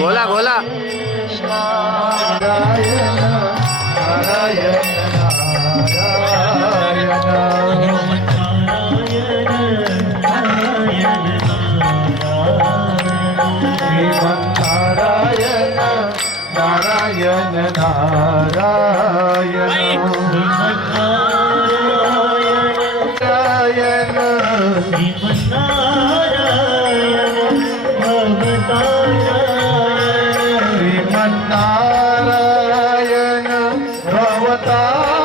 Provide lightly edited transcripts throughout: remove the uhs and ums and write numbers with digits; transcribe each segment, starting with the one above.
बोला बोला नारायण नारायण श्रीमन्नारायण भवतारायण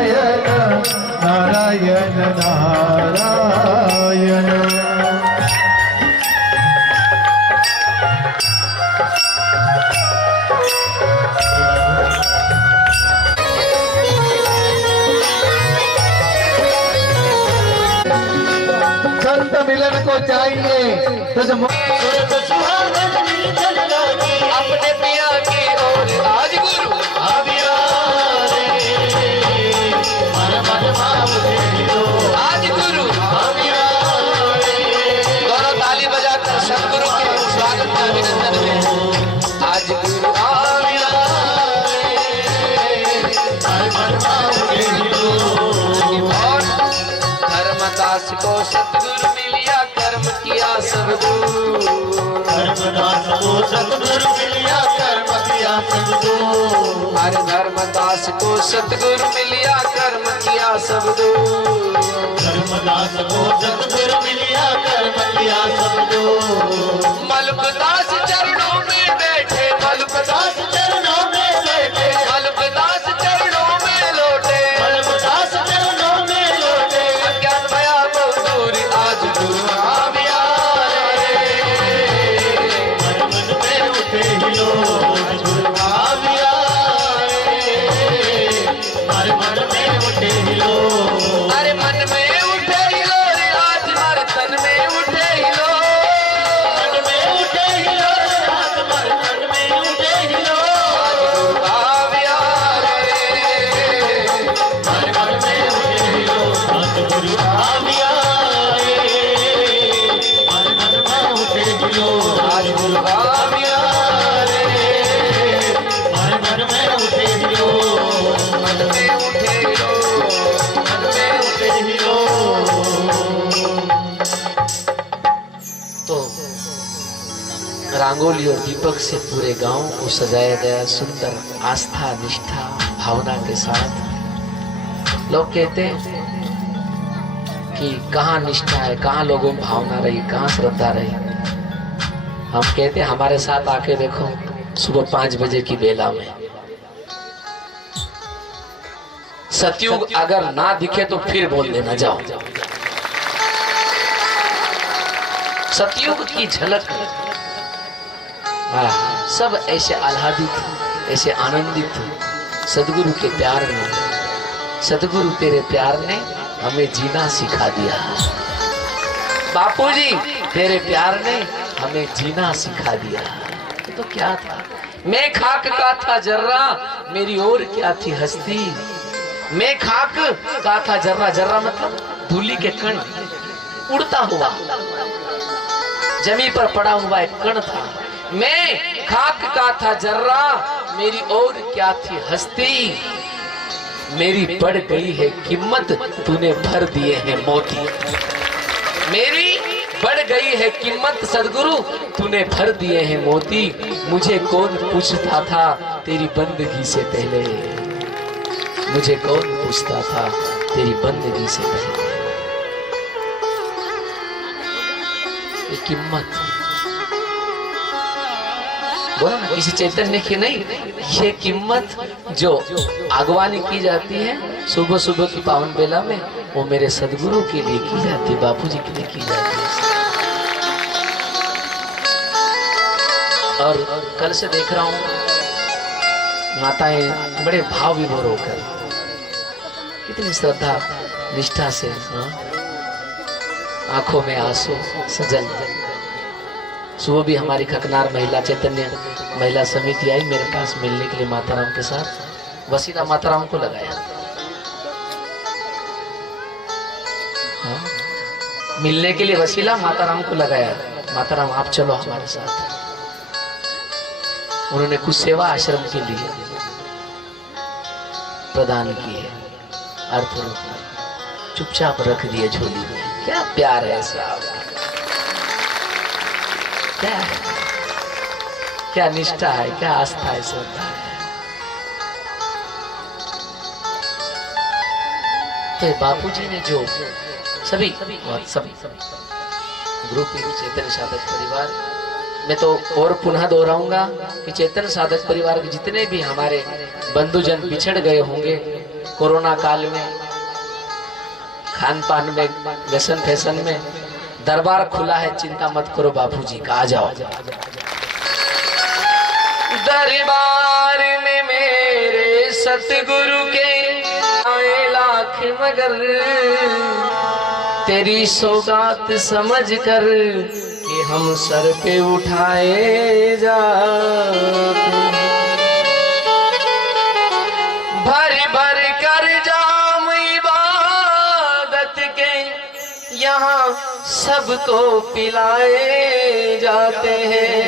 नारायण नारायण नारायण संत मिलन को चाहिए अपने पिया की ओर आज गुरु आज गुरु दोनों ताली बजाकर सदगुरु के स्वागत का अभिनंदन में आज गुरु और धर्मदास को सतगुरु मिलिया कर्म किया सब दूर धर्मदास को सतगुरु मिलिया कर्म किया सब दूर हरे धर्मदास को सतगुरु मिलिया कर्म किया सब दूर धर्मदास को सतगुरु मिलिया कर्म किया सब दूर मलकदास चरणों में बैठे मलकदास चरणों में बैठे मलकदास चरणों में लोटे मलकदास चरणों में लोटे अज्ञान भया बहुत दूर आज गुरु आविया मन में उठे हिलो गुरु आविया हमारे मन में उठे हिलो अरे मन में उठे हिलो आज हमारे तन में उठे हिलो मन में उठे हिलो आज हमारे तन में उठे हिलो आज गुरु आविया हमारे मन में उठे हिलो आज गुरु आविया हमारे मन में उठे हिलो आज गुरु आविया हमारे मन में उठे हिलो मन में उठे हिलो मन में उठे हिलो। तो रंगोली और दीपक से पूरे गांव को सजाया गया सुंदर आस्था निष्ठा भावना के साथ। लोग कहते हैं कि कहाँ निष्ठा है, कहाँ लोगों में भावना रही, कहाँ श्रद्धा रही। हम कहते हैं हमारे साथ आके देखो सुबह 5 बजे की बेला में सतयुग अगर ना दिखे तो फिर बोल देना जाओ। सतयुग की झलक सब ऐसे आह्लादित ऐसे आनंदित सदगुरु के प्यार में। सदगुरु तेरे प्यार ने हमें जीना सिखा दिया। बापूजी तेरे प्यार ने हमें जीना सिखा दिया। तो क्या था, मैं खाक का था जर्रा मेरी और क्या थी हस्ती। मैं खाक का था जर्रा, जर्रा मतलब धूली के कण, उड़ता हुआ जमीन पर पड़ा हुआ एक कण था। मैं खाक का था जर्रा मेरी और क्या थी हस्ती। मेरी बढ़ गई है कीमत तूने भर दिए हैं मोती। मेरी बढ़ गई है कीमत सदगुरु तूने भर दिए हैं मोती। मुझे कौन पूछता था तेरी बंदगी से पहले, मुझे कौन पूछता था तेरी बंदगी से पहले। ये कीमत बोला ना किसी चैतन्य की नहीं, ये कीमत जो आगवानी की जाती है सुबह सुबह की पावन बेला में, वो मेरे सदगुरु के लिए की जाती है, बापूजी के लिए की जाती है। और कल से देख रहा हूँ माताएं बड़े भाव विभोर होकर कितनी श्रद्धा निष्ठा से आंखों में आंसू सजल। सुबह भी हमारी खकनार महिला चैतन्य महिला समिति आई मेरे पास मिलने के लिए माताराम के साथ। वसीला माताराम को लगाया मिलने के लिए वसीला माता राम को लगाया, माता राम आप चलो हमारे साथ। उन्होंने कुछ सेवा आश्रम के लिए प्रदान की है, अर्थ रूप में चुपचाप रख दिए झोली में। क्या प्यार है साहब, क्या है, क्या निष्ठा है, क्या आस्था है, श्रद्धा है। तो बापूजी ने जो सभी ग्रुप चैतन्य साधक परिवार में, तो और पुनः दोहराऊंगा कि चैतन्य साधक परिवार के जितने भी हमारे बंधुजन बिछड़ गए होंगे कोरोना काल में, खान पान में, व्यसन फैशन में, दरबार खुला है, चिंता मत करो बापूजी का, आ जाओ दरबार में मेरे सतगुरु के आए लाख मगर, तेरी सौगात समझ कर कि हम सर पे उठाए जाते, भर भर कर जाम इबादत के यहाँ सबको पिलाए जाते हैं।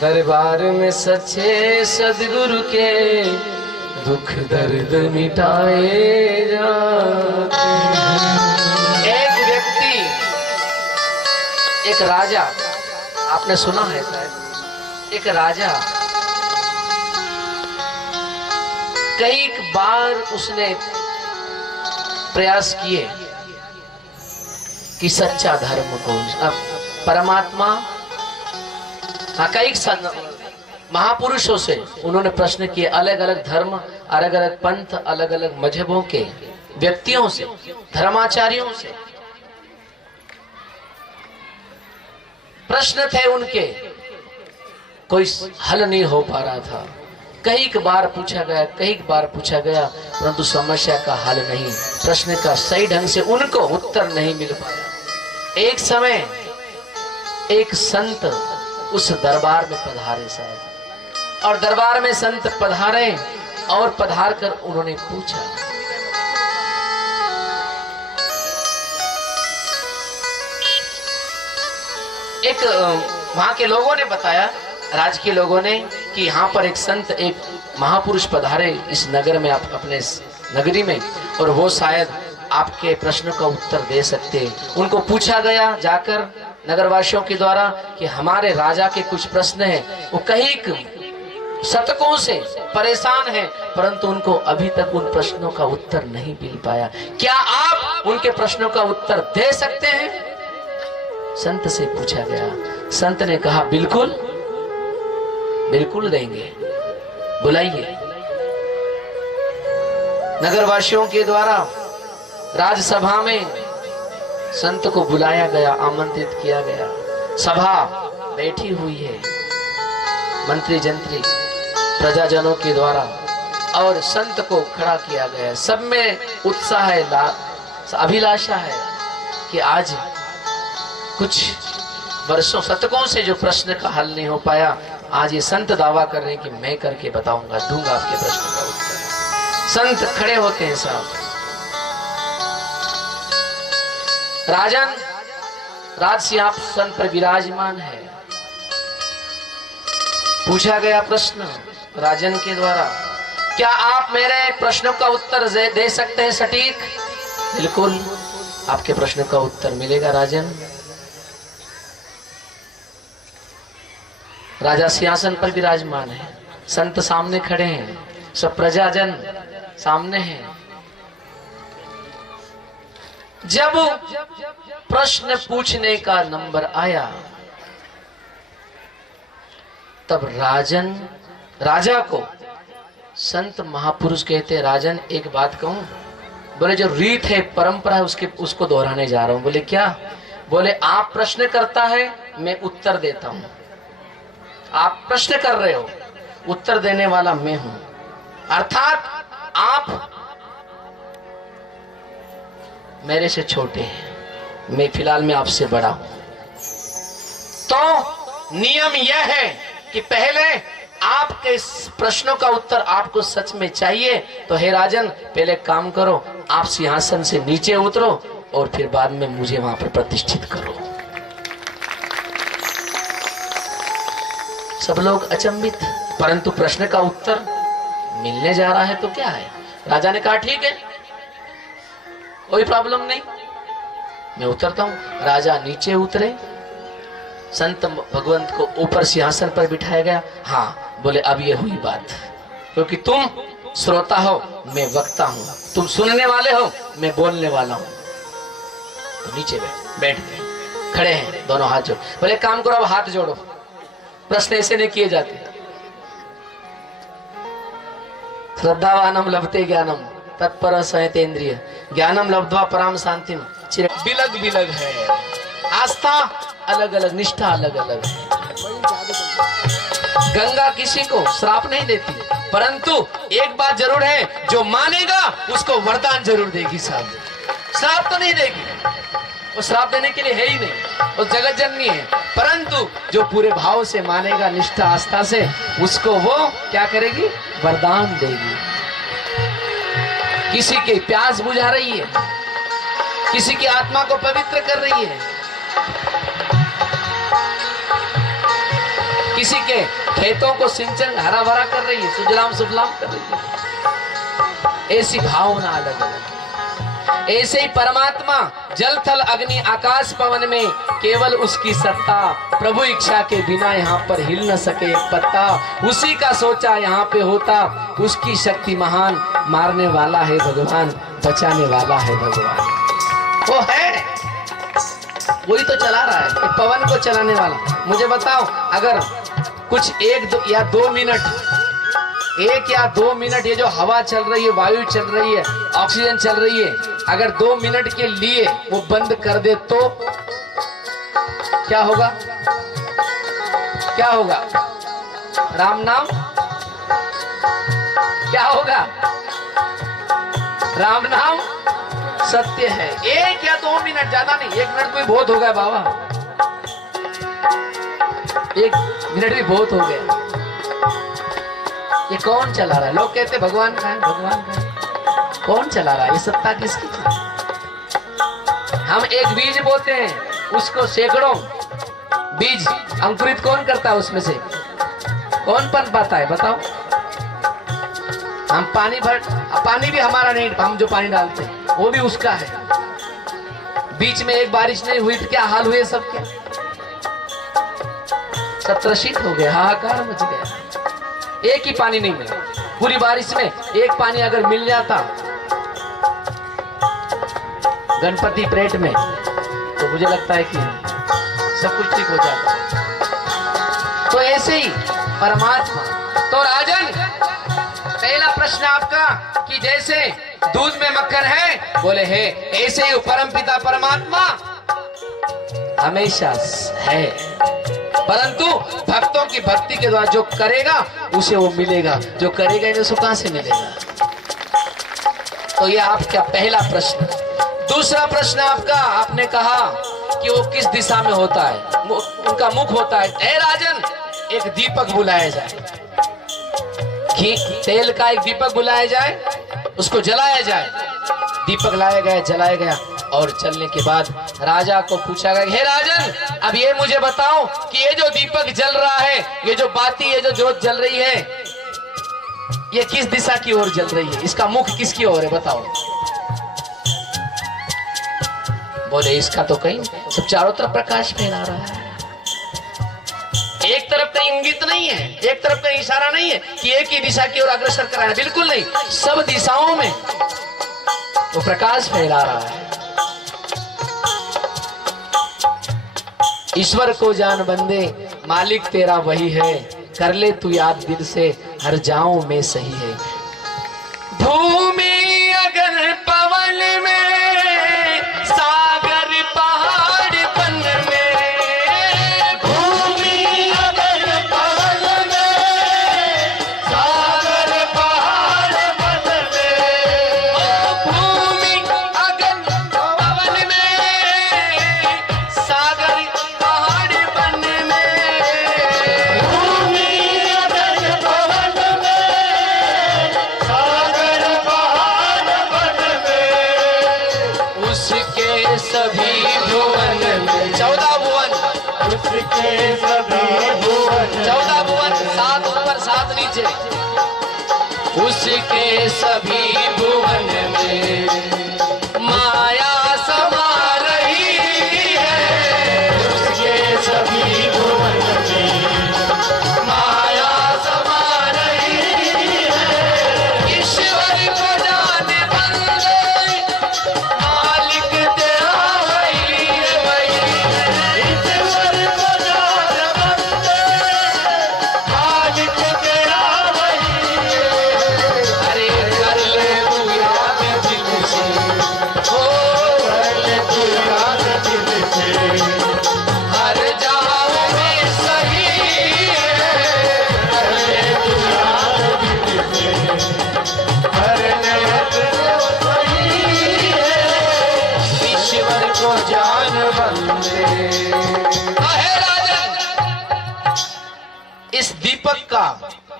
दरबार में सच्चे सदगुरु के दुख दर्द मिटाए जाते हैं। एक व्यक्ति, एक राजा, आपने सुना है शायद, एक राजा कई बार उसने प्रयास किए कि सच्चा धर्म को, परमात्मा, कई महापुरुषों से उन्होंने प्रश्न किए, अलग अलग धर्म, अलग अलग पंथ, अलग अलग मजहबों के व्यक्तियों से, धर्माचार्यों से प्रश्न थे उनके, कोई हल नहीं हो पा रहा था। कई बार पूछा गया, कई बार पूछा गया, परंतु समस्या का हल नहीं, प्रश्न का सही ढंग से उनको उत्तर नहीं मिल पाया। एक समय एक संत उस दरबार में पधारे साहब, और दरबार में संत पधारे और पधार कर उन्होंने पूछा, एक वहां के लोगों ने बताया, राज्य के लोगों ने, कि यहाँ पर एक संत, एक महापुरुष पधारे इस नगर में, आप अपने नगरी में, और वो शायद आपके प्रश्न का उत्तर दे सकते। उनको पूछा गया जाकर नगरवासियों के द्वारा कि हमारे राजा के कुछ प्रश्न हैं, वो कई शतकों से परेशान हैं, परंतु उनको अभी तक उन प्रश्नों का उत्तर नहीं मिल पाया, क्या आप उनके प्रश्नों का उत्तर दे सकते हैं? संत से पूछा गया। संत ने कहा, बिल्कुल बिल्कुल देंगे, बुलाइए। नगरवासियों के द्वारा राजसभा में संत को बुलाया गया, आमंत्रित किया गया। सभा बैठी हुई है, मंत्री जंत्री प्रजाजनों के द्वारा, और संत को खड़ा किया गया। सब में उत्साह है, अभिलाषा है कि आज कुछ वर्षों, शतकों से जो प्रश्न का हल नहीं हो पाया, आज ये संत दावा कर रहे हैं कि मैं करके बताऊंगा, दूंगा आपके प्रश्न का उत्तर। संत खड़े होते हैं साहब। राजन राज सिंहासन पर विराजमान है। पूछा गया प्रश्न राजन के द्वारा, क्या आप मेरे प्रश्नों का उत्तर दे सकते हैं सटीक? बिल्कुल, आपके प्रश्न का उत्तर मिलेगा राजन। राजा सिंहासन पर विराजमान है, संत सामने खड़े हैं, सब प्रजाजन सामने हैं। जब प्रश्न पूछने का नंबर आया, तब राजा को संत महापुरुष कहते, राजन एक बात कहूं? बोले जो रीत है, परंपरा है, उसको दोहराने जा रहा हूं। बोले क्या? बोले आप प्रश्न करता है, मैं उत्तर देता हूं। आप प्रश्न कर रहे हो, उत्तर देने वाला मैं हूं। अर्थात आप मेरे से छोटे हैं, मैं फिलहाल में आपसे बड़ा हूं। तो नियम यह है कि पहले आपके इस प्रश्नों का उत्तर आपको सच में चाहिए तो हे राजन पहले काम करो, आप सिंहासन से नीचे उतरो और फिर बाद में मुझे वहां पर प्रतिष्ठित करो। सब लोग अचंभित, परंतु प्रश्न का उत्तर मिलने जा रहा है तो क्या है। राजा ने कहा ठीक है, कोई प्रॉब्लम नहीं, मैं उतरता हूं। राजा नीचे उतरे, संत भगवंत को ऊपर सिंहासन पर बिठाया गया। हाँ, बोले अब ये हुई बात, क्योंकि तुम श्रोता हो, मैं वक्ता हूं, तुम सुनने वाले हो, मैं बोलने वाला हूं। तो नीचे बैठ गए, खड़े हैं, दोनों हाथ जोड़। बोले काम करो, अब हाथ जोड़ो। प्रश्न ऐसे नहीं किए जाते। श्रद्धावानम लभते ज्ञानम तत्पर संयतेन्द्रिय ज्ञानम लब्ध्वा पराम शांतिम। बिलग बिलग है, आस्था अलग अलग, निष्ठा अलग अलग है। गंगा किसी को श्राप नहीं देती, परंतु एक बात जरूर है, जो मानेगा उसको वरदान जरूर देगी। साहब श्राप तो नहीं देगी, वो श्राप देने के लिए है ही नहीं, वो जगत जननी है। परंतु जो पूरे भाव से मानेगा, निष्ठा आस्था से, उसको वो क्या करेगी, वरदान देगी। किसी की प्यास बुझा रही है, किसी की आत्मा को पवित्र कर रही है, किसी के खेतों को सिंचन हरा भरा कर रही है, सुजलाम सुफलाम कर रही है। ऐसी भावना अलग अलग। ऐसे ही परमात्मा जल थल अग्नि आकाश पवन में केवल उसकी सत्ता, प्रभु इच्छा के बिना यहाँ पर हिल न सके एक पत्ता। उसी का सोचा यहाँ पे होता, उसकी शक्ति महान, मारने वाला है भगवान, बचाने वाला है भगवान। वो है, वही तो चला रहा है, पवन को चलाने वाला। मुझे बताओ, अगर कुछ एक या दो मिनट ये जो हवा चल रही है, वायु चल रही है, ऑक्सीजन चल रही है, अगर 2 मिनट के लिए वो बंद कर दे तो क्या होगा, क्या होगा? राम नाम क्या होगा? राम नाम सत्य है। 1 या 2 मिनट, ज्यादा नहीं, 1 मिनट कोई बहुत हो गया बाबा, 1 मिनट भी बहुत हो गया। ये कौन चला रहा है? लोग कहते भगवान का है, भगवान का है। कौन चला रहा है? ये सत्ता किसकी है? हम एक बीज बोते हैं, उसको सैकड़ों बीज अंकुरित कौन करता है? उसमें से कौन पन पाता है? बताओ। हम पानी भी हमारा नहीं, हम जो पानी डालते हैं वो भी उसका है। बीच में एक बारिश नहीं हुई तो क्या हाल हुए सबके? सब त्रसित हो गए, हाहाकार मच गया। एक ही पानी नहीं मिला पूरी बारिश में। एक पानी अगर मिल जाता गणपति प्लेट में तो मुझे लगता है कि सब कुछ ठीक हो जाता। तो ऐसे ही परमात्मा। तो राजन, पहला प्रश्न आपका कि जैसे दूध में मक्खन है, बोले है, ऐसे ही परम पिता परमात्मा हमेशा है, परंतु भक्तों की भक्ति के द्वारा जो करेगा उसे वो मिलेगा, जो करेगा इन्हें कहां से मिलेगा? तो ये आपका पहला प्रश्न। दूसरा प्रश्न आपका, आपने कहा कि वो किस दिशा में होता है, उनका मुख होता है। ए राजन, एक दीपक बुलाया जाए, घी तेल का एक दीपक बुलाया जाए, उसको जलाया जाए। दीपक लाया गया, जलाया गया, और चलने के बाद राजा को पूछा गया, हे राजन, अब ये मुझे बताओ कि ये जो दीपक जल रहा है, ये जो बाती, ये जो ज्योत जल रही है, ये किस दिशा की ओर जल रही है? इसका मुख किसकी ओर है? बताओ। बोले इसका तो कहीं सब चारों तरफ प्रकाश फैला रहा है। एक तरफ कहीं इंगित नहीं है, एक तरफ कहीं इशारा नहीं है कि एक ही दिशा की ओर अग्रसर कराना, बिल्कुल नहीं। सब दिशाओं में वो प्रकाश फैला रहा है। ईश्वर को जान बंदे, मालिक तेरा वही है, कर ले तू याद दिल से, हर जाऊं में सही है। भूमि अगर पवन में, सागर पहाड़ बन में, भूमि अगर पवन में, सागर पहाड़ बन में, भूमि अगर पवन में, सागर पहाड़ बन में, भूमि अगर नीचे। उसके सभी भुवन में माया समा रही है। उसके सभी भुवन में माया समा रही है। ईश्वर को जाने बंदे मालिक तेरा वही है, वही है। ईश्वर को जाने बंदे मालिक तेरा वही है। अरे कर ले तू याद दिल से, ओ कर ले तू याद दिल से, हर जाओ में सही है। कर ले तू याद दिल से, हर नयत में सही है। ईश्वर को जान बंदे। आहे राजा, इस दीपक का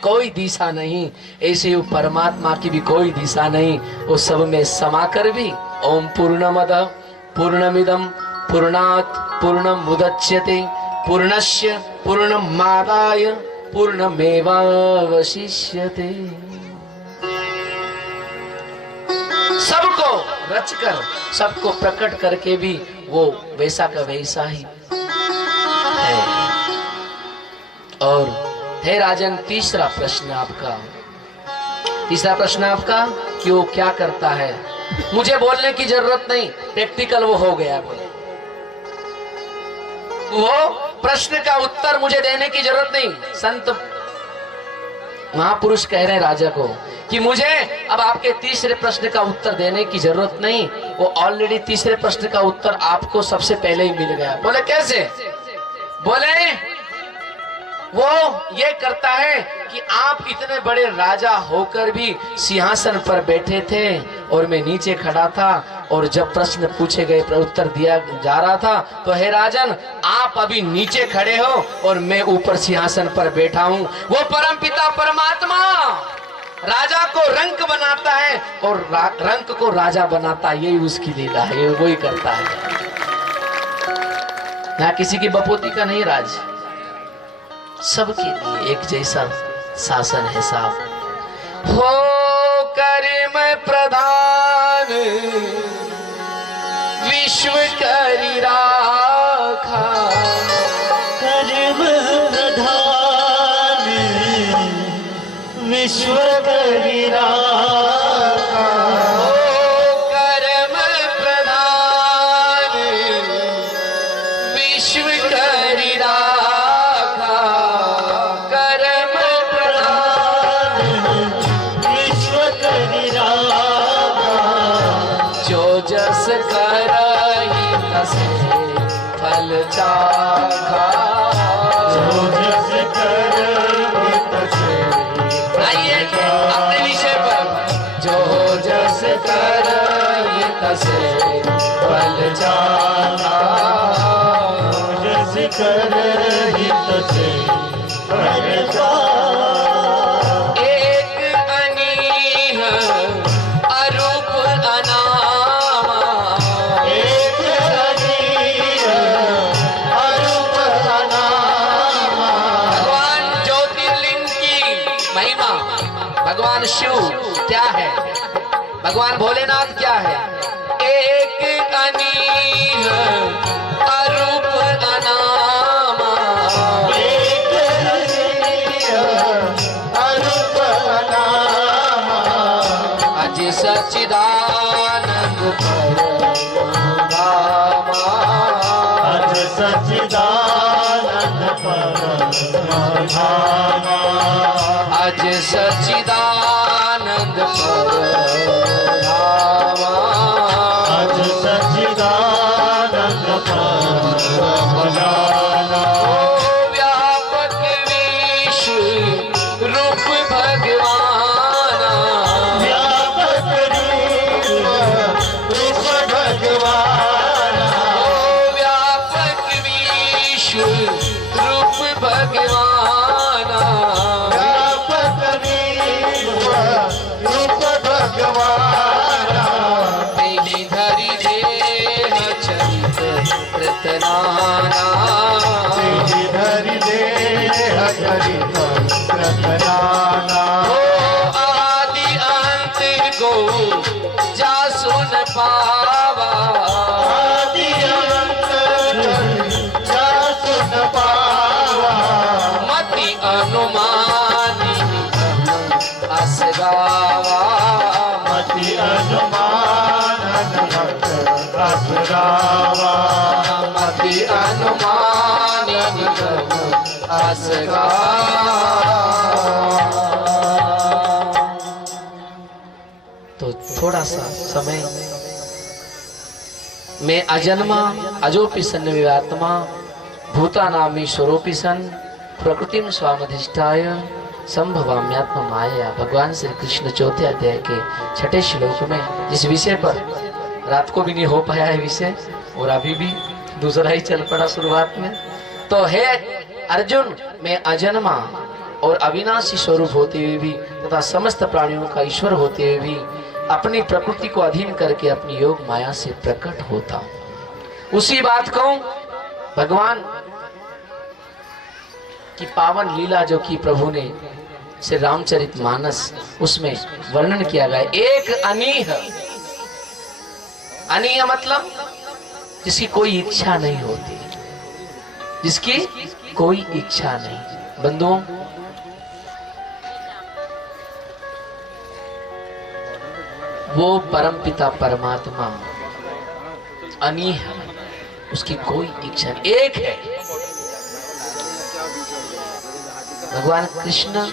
कोई दिशा नहीं, ऐसे ही परमात्मा की भी कोई दिशा नहीं। वो सब में समाकर भी ओम पूर्णमद पूर्णमिदम पूर्णात् पूर्णमुदच्यते पूर्णस्य पूर्णमादाय पूर्णमेवावशिष्यते। सबको रचकर सबको प्रकट करके भी वो वैसा का वैसा ही है। और हे राजन, तीसरा प्रश्न आपका कि वो क्या करता है। मुझे बोलने की जरूरत नहीं, प्रैक्टिकल वो हो गया। वो प्रश्न का उत्तर मुझे देने की जरूरत नहीं। संत महापुरुष कह रहे हैं राजा को कि मुझे अब आपके तीसरे प्रश्न का उत्तर देने की जरूरत नहीं। वो ऑलरेडी तीसरे प्रश्न का उत्तर आपको सबसे पहले ही मिल गया। बोले कैसे? बोले वो ये करता है कि आप इतने बड़े राजा होकर भी सिंहासन पर बैठे थे और मैं नीचे खड़ा था, और जब प्रश्न पूछे गए उत्तर दिया जा रहा था, तो हे राजन आप अभी नीचे खड़े हो और मैं ऊपर सिंहासन पर बैठा हूं। वो परमपिता परमात्मा राजा को रंक बनाता है और रंक को राजा बनाता है। यही उसकी लीला है, वही करता है। यहाँ किसी की बपोती का नहीं राज, सबके लिए एक जैसा शासन है साफ। हो कर्म प्रधान विश्व करी राखा। कर्म प्रधान विश्व करी राखा। हो कर्म प्रधान विश्व करी राखा। कर्म प्रधान विश्व करी राखा। जो जस करहि तसे फल चाखा। जो जस करहि तसे आइए अपने विषय पर। जो जस करहि तसे फल चाखा। जस करहि तसे फल चाखा। एक अनीह अरूप अनामा। एक अनीह अरूप अनामा। भगवान ज्योतिर्लिंग की महिमा, भगवान शिव क्या है, भगवान भोलेनाथ क्या है। एक अनीह अरूप अनामा। एक अनीह अरूप अनामा। अज सच्चिदानंद परमात्मा। अज सच्चिदानंद परमात्मा। अज सच्चिदानंद परमात्मा। अज सच्चिदानंद परमात्मा। व्यापक विश्व रूप भगवान। व्यापक रूप भगवान। व्यापक विश्व रूप भगवान। व्यापक रूप जा सुन पावा आदि अंत जा सुन पावा मति अनुमानी असगावा मति अनुमान असगावा मति अनुमानी असगावा। तो थोड़ा सा समय मैं अजन्मा अजोपि सन् विवात्मा भूतानामी स्वरूपी सन् प्रकृतिम स्वामधिष्ठाय संभवाम्यात्म माया। भगवान श्री कृष्ण चौथे अध्याय के 6ठे श्लोक में जिस विषय पर रात को भी नहीं हो पाया है विषय और अभी भी दूसरा ही चल पड़ा शुरुआत में, तो है अर्जुन मैं अजन्मा और अविनाशी स्वरूप होते हुए भी तथा समस्त प्राणियों का ईश्वर होते हुए भी अपनी प्रकृति को अधीन करके अपनी योग माया से प्रकट होता हूं। उसी बात को भगवान की पावन लीला जो की प्रभु ने श्री रामचरितमानस उसमें वर्णन किया गया। एक अनीह, अनीह मतलब जिसकी कोई इच्छा नहीं होती, जिसकी कोई इच्छा नहीं। बंधुओं, वो परमपिता परमात्मा अनीह, उसकी कोई इच्छा नहीं, एक है। भगवान कृष्ण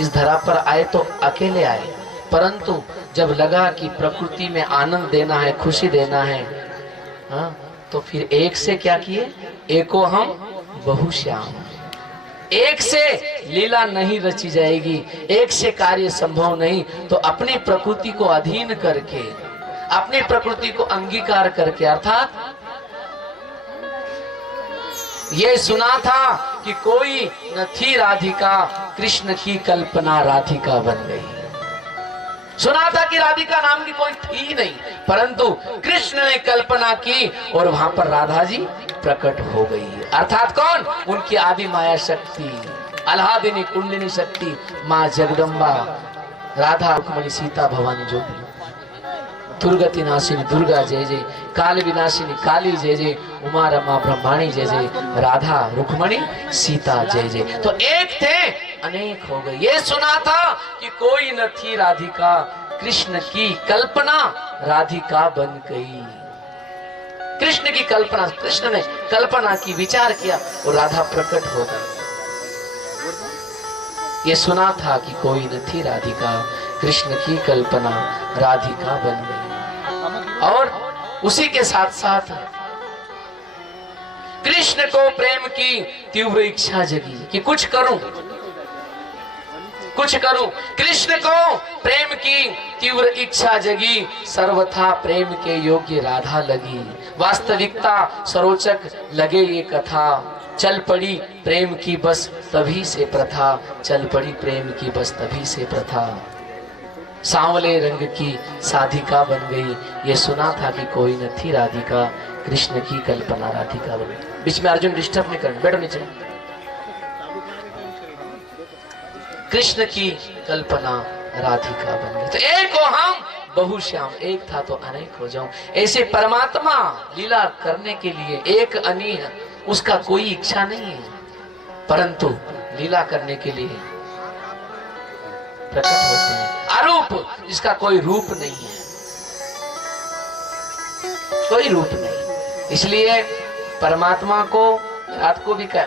इस धरा पर आए तो अकेले आए, परंतु जब लगा कि प्रकृति में आनंद देना है, खुशी देना है, हाँ, तो फिर एक से क्या किए, एको हम बहुश्याम। एक से लीला नहीं रची जाएगी, एक से कार्य संभव नहीं, तो अपनी प्रकृति को अधीन करके, अपनी प्रकृति को अंगीकार करके, अर्थात ये सुना था कि कोई न थी राधिका, कृष्ण की कल्पना राधिका बन गई। सुना था कि राधिका नाम की कोई थी नहीं, परंतु कृष्ण ने कल्पना की और वहां पर राधा जी प्रकट हो गई। अर्थात कौन, उनकी आदि माया शक्ति, आह्लादिनी कुंडलिनी शक्ति माँ जगदम्बा, राधा रुक्मणी सीता भवानी ज्योति, दुर्गति नाशिनी दुर्गा जय जय, काल विनाशिनी काली जय जय, उमा रमा ब्रह्माणी जय जय, राधा रुक्मणी सीता जय जय। तो एक थे अनेक हो गए। ये सुना था कि कोई न थी राधिका, कृष्ण की कल्पना राधिका बन गई। कृष्ण की कल्पना, कृष्ण ने कल्पना की, विचार किया और राधा प्रकट हो गई। ये सुना था कि कोई न थी राधिका, कृष्ण की कल्पना राधिका बन गई। और उसी के साथ साथ कृष्ण को प्रेम की तीव्र इच्छा जगी कि कुछ करूं, कुछ करूं। कृष्ण को प्रेम की तीव्र इच्छा जगी, सर्वथा प्रेम के योग्य राधा लगी। वास्तविकता सरोचक लगे ये कथा, चल पड़ी प्रेम की बस तभी से प्रथा, चल पड़ी प्रेम की बस तभी से प्रथा। सांवले रंग की साधिका बन गई। ये सुना था कि कोई न थी राधिका, कृष्ण की कल्पना राधिका बन गई। बीच में अर्जुन डिस्टर्ब नहीं कर, बैठो नीचे। कृष्ण की कल्पना राधिका बन गई। तो एक हो हम बहुश्याम, एक था तो अनेक हो जाऊं। ऐसे परमात्मा लीला करने के लिए एक अनीह, उसका कोई इच्छा नहीं है, परंतु लीला करने के लिए प्रकट होते हैं। अरूप, जिसका कोई रूप नहीं है, कोई रूप नहीं। इसलिए परमात्मा को रात को भी कह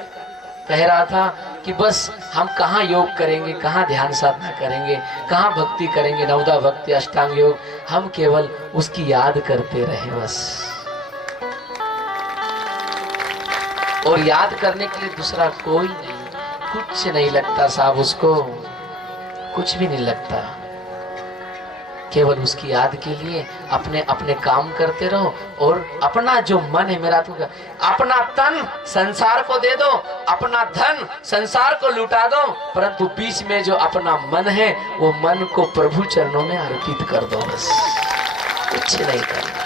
रहा था कि बस हम कहाँ योग करेंगे, कहाँ ध्यान साधना करेंगे, कहाँ भक्ति करेंगे, नवदा भक्ति अष्टांग योग, हम केवल उसकी याद करते रहे बस। और याद करने के लिए दूसरा कोई नहीं, कुछ नहीं लगता साहब, उसको कुछ भी नहीं लगता। केवल उसकी याद के लिए अपने अपने काम करते रहो और अपना जो मन है, मेरा तो अपना तन संसार को दे दो, अपना धन संसार को लुटा दो, परंतु बीच में जो अपना मन है वो मन को प्रभु चरणों में अर्पित कर दो, बस कुछ नहीं करना।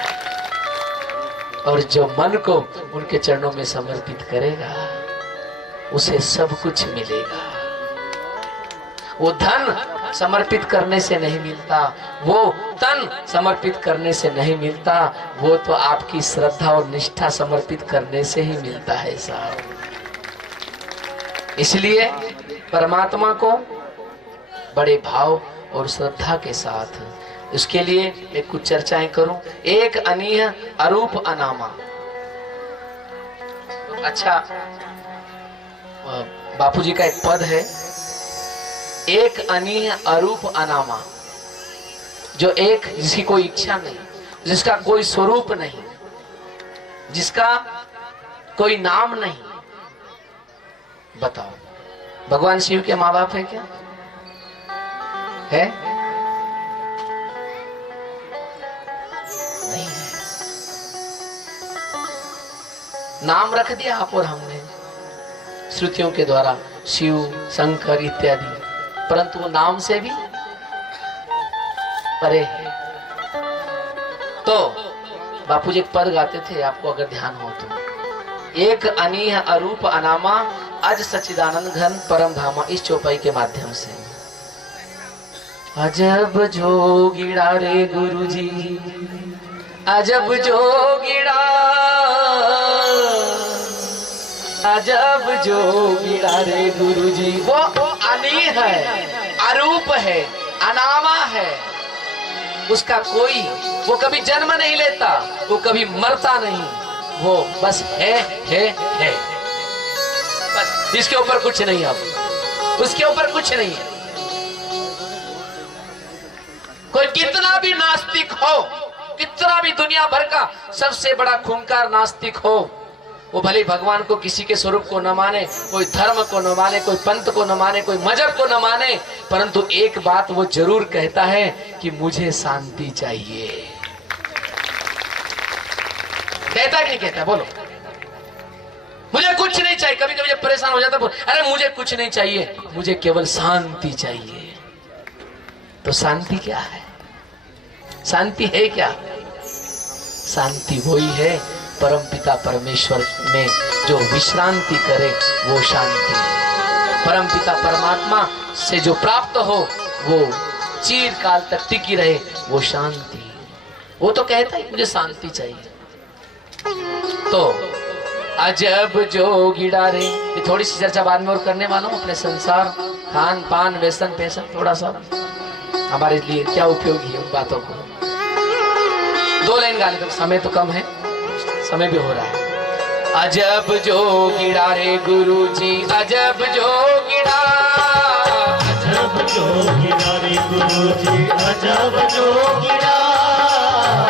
और जो मन को उनके चरणों में समर्पित करेगा उसे सब कुछ मिलेगा। वो धन समर्पित करने से नहीं मिलता, वो तन समर्पित करने से नहीं मिलता, वो तो आपकी श्रद्धा और निष्ठा समर्पित करने से ही मिलता है साहब। इसलिए परमात्मा को बड़े भाव और श्रद्धा के साथ, उसके लिए मैं कुछ चर्चाएं करूं। एक अनीह अरूप अनामा। अच्छा, बापूजी का एक पद है, एक अनीह अरूप अनामा, जो एक जिसकी कोई इच्छा नहीं, जिसका कोई स्वरूप नहीं, जिसका कोई नाम नहीं। बताओ, भगवान शिव के माँ बाप है क्या? है? नहीं है। नाम रख दिया आप और हमने श्रुतियों के द्वारा, शिव, शंकर इत्यादि, परंतु वो नाम से भी परे है। तो बापूजी एक पद गाते थे, आपको अगर ध्यान हो तो, एक अनीह अरूप अनामा अज सच्चिदानंद घन परम धामा, इस चौपाई के माध्यम से। अजब जोगिड़ा रे गुरुजी, अजब जोगिड़ा, अजब जोगिड़ा रे गुरुजी। वो अनीह है, अरूप है, अनामा है, उसका कोई, वो कभी जन्म नहीं लेता, वो कभी मरता नहीं, वो बस है बस, इसके ऊपर कुछ नहीं, अब उसके ऊपर कुछ नहीं है। कोई कितना भी नास्तिक हो, कितना भी दुनिया भर का सबसे बड़ा खूंखार नास्तिक हो, वो भले भगवान को, किसी के स्वरूप को न माने, कोई धर्म को न माने, कोई पंथ को न माने, कोई मजहब को न माने, परंतु एक बात वो जरूर कहता है कि मुझे शांति चाहिए। कहता है कि नहीं कहता? बोलो, मुझे कुछ नहीं चाहिए। कभी कभी जब परेशान हो जाता है, अरे मुझे कुछ नहीं चाहिए, मुझे केवल शांति चाहिए। तो शांति क्या है? शांति है क्या? शांति वही है, परम पिता परमेश्वर में जो विश्रांति करे वो शांति है। परम पिता परमात्मा से जो प्राप्त हो वो चिर काल तक टिकी रहे, वो शांति। वो तो कहता है मुझे शांति चाहिए। तो अजब जोगिड़ा रे, ये थोड़ी सी चर्चा बाद में और करने वाला हूँ, अपने संसार, खान पान, व्यसन पैसा, थोड़ा सा हमारे लिए क्या उपयोगी है उन बातों को। 2 लाइन गाने दो, समय तो कम है, समय भी हो रहा है। अजब जोगिड़ा रे गुरुजी, अजब जोगिड़ा, अजब जोगिड़ा रे गुरुजी, अजब जोगिड़ा,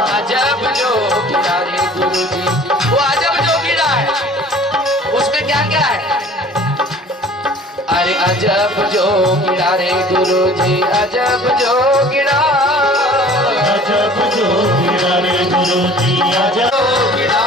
अजब जोगिड़ा रे गुरुजी। वो अजब जोगिड़ा है, उसमें क्या क्या है? अरे अजब जोगिड़ा रे गुरुजी, अजब जोगिड़ा, अजब जोगिड़ा रे गुरुजी, अजब जोगिड़ा।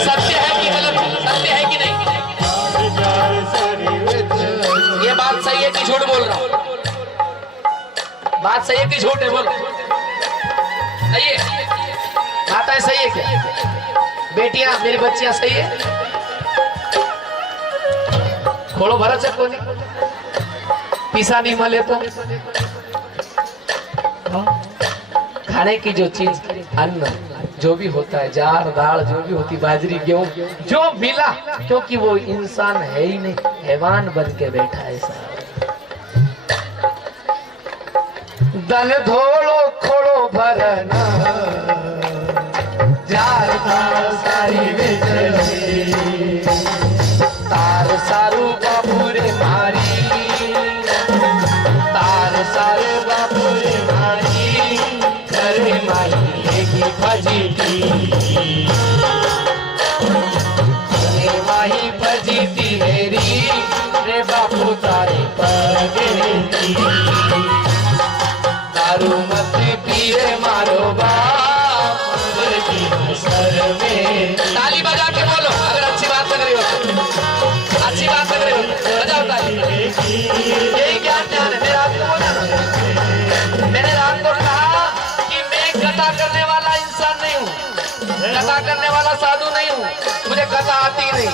सत्य है कि गलत? सत्य है कि नहीं? ये बात सही है कि झूठ बोल रहा हूं? बात सही है कि झूठ है? बोलो, सही है? माताएं सही है क्या? बेटियां, मेरी बच्चियां सही है? खोलो भरत से कोनी, पीसा नहीं मले तो खाने की जो चीज, अन्न जो भी होता है, जार दाल जो भी होती, बाजरी गेहूं जो मिला, क्योंकि वो इंसान है ही नहीं, हैवान बन के बैठा है साहब। दन धोलो खोलो भरना, जार दाल सारी बेचनी, तार सारू बाबू रे मारी, तार सारू बाबू रे मारी, करे माई लेगी फजीती, करे माही फजीती मेरी, रे बापू तारे पर गिरती, दारू मत पिए मारो बाप सर में। ताली बजा के बोलो अगर अच्छी बात लग रही हो, अच्छी बात लग रही हो, बजाओ ताली। यही ज्ञान है मेरा। कथा करने वाला साधु नहीं हूँ, मुझे कथा आती नहीं।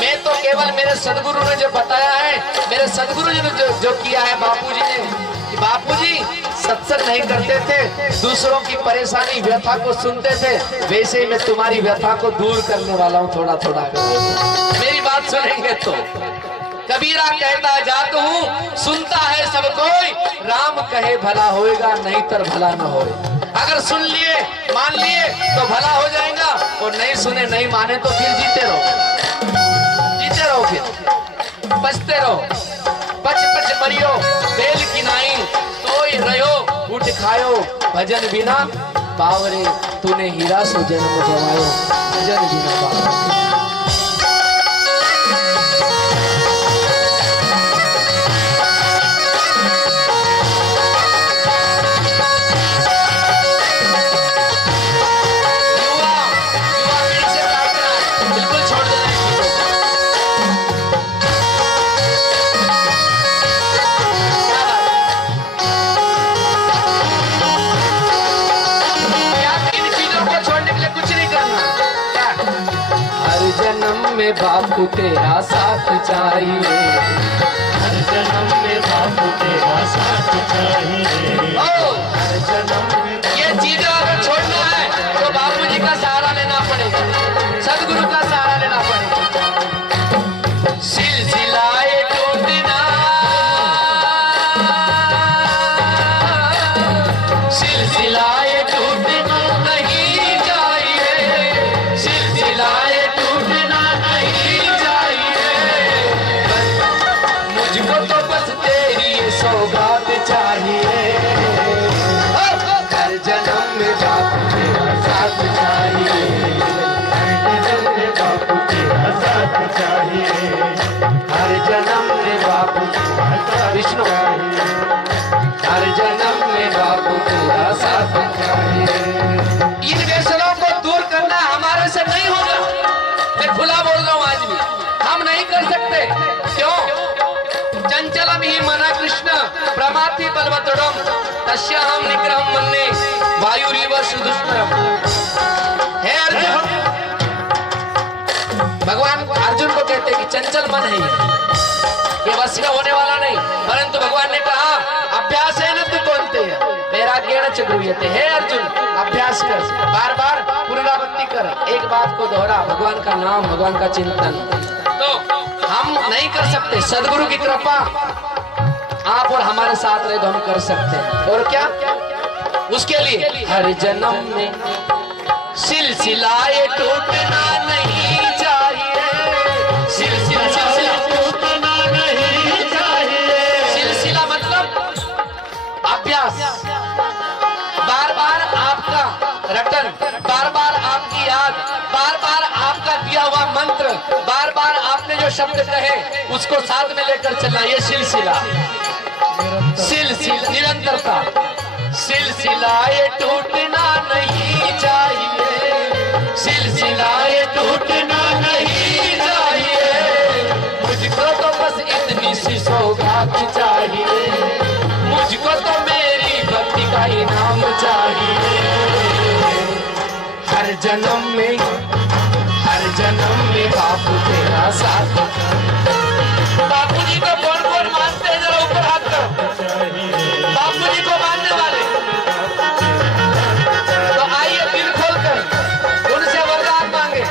मैं तो केवल मेरे सदगुरु ने जो बताया है, मेरे सदगुरु जी ने जो किया है बापूजी ने, कि बापूजी सत्संग नहीं करते थे, दूसरों की परेशानी व्यथा को सुनते थे, वैसे ही मैं तुम्हारी व्यथा को दूर करने वाला हूँ थोड़ा थोड़ा। मेरी बात सुनेंगे तो कबीरा कहता जात हूँ, सुनता है सब कोई, राम कहे भला होएगा, नहीं तर भला न होए। अगर सुन लिए मान लिए तो भला हो जाएगा, और नहीं सुने नहीं माने तो फिर जीते रहो, फिर बचते रहो। पच पच मरियो बेल की नाई, सोई रहो उठ खायो, भजन बिना बावरे, तूने हीरा सो जन्म गवायो, भजन बिना बावरे। में बापू तेरा साथ चाहिए, हर जन्म में बापू तेरा साथ चाहिए। हर जन्म में ये चीजें अगर छोड़ना है तो बापू जी का सहारा लेना पड़ेगा, सदगुरु का सहारा लेना पड़ेगा। सिलसिलाए टूटना, सिलसिलाए टूटना नहीं चाहिए, सिलसिलाए सौगात चाहिए। हर जन्म में बापू तेरा साथ चाहिए, हर जन्म में बापू तेरा साथ चाहिए, हर जन्म में बापू विष्णु, हर जन्म में बापू तेरा साथ चाहिए। इन व्यसनों को दूर करना हमारे से नहीं होगा, मैं खुला बोल रहा हूँ, आज भी हम नहीं कर सकते। क्यों? चंचलम ही मना कृष्ण प्रमाथि बलवतुडम, तस्याहम निग्रहम मन्ये वायुरीव सुदुष्करम। हे अर्जुन, भगवान अर्जुन को कहते हैं कि चंचल मन है ये वश में होने वाला नहीं, परंतु भगवान ने कहा अभ्यास है न तू कौनते है मेरा ज्ञान चक्रुयते। हे अर्जुन, अभ्यास कर, बार बार पुनरावृत्ति कर, एक बात को दोहरा, भगवान का नाम, भगवान का चिंतन। तो हम नहीं कर सकते, सदगुरु की कृपा आप और हमारे साथ रहे तो हम कर सकते हैं। और क्या? उसके लिए हर जन्म में सिलसिलाए टूटना नहीं चाहिए, सिलसिला टूटना नहीं चाहिए। सिलसिला मतलब अभ्यास, बार बार आपका रटन, बार बार आपकी याद, बार बार आपका दिया हुआ मंत्र, बार बार आपने जो शब्द कहे उसको साथ में लेकर चलना, ये सिलसिला, सिलसिला निरंतरता। सिलसिलाए टूटना नहीं चाहिए, सिलसिलाए टूटना नहीं चाहिए। मुझको तो बस इतनी सी सौगात चाहिए, मुझको तो मेरी भक्ति का इनाम चाहिए। हर जन्म में, हर जन्म में बापू तेरा साथ। बापू जी को कौन कौन मानते हैं, जरा ऊपर हाथ करो। बापू जी को मानने वाले तो आइए दिल खोलकर उनसे वरदान मांगे।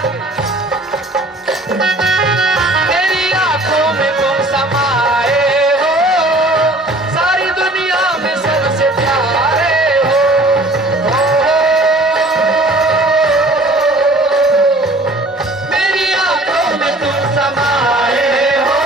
तेरी आंखों में तुम समाए हो, सारी दुनिया में सबसे प्यारे हो। मेरी आंखों में तुम समाए हो,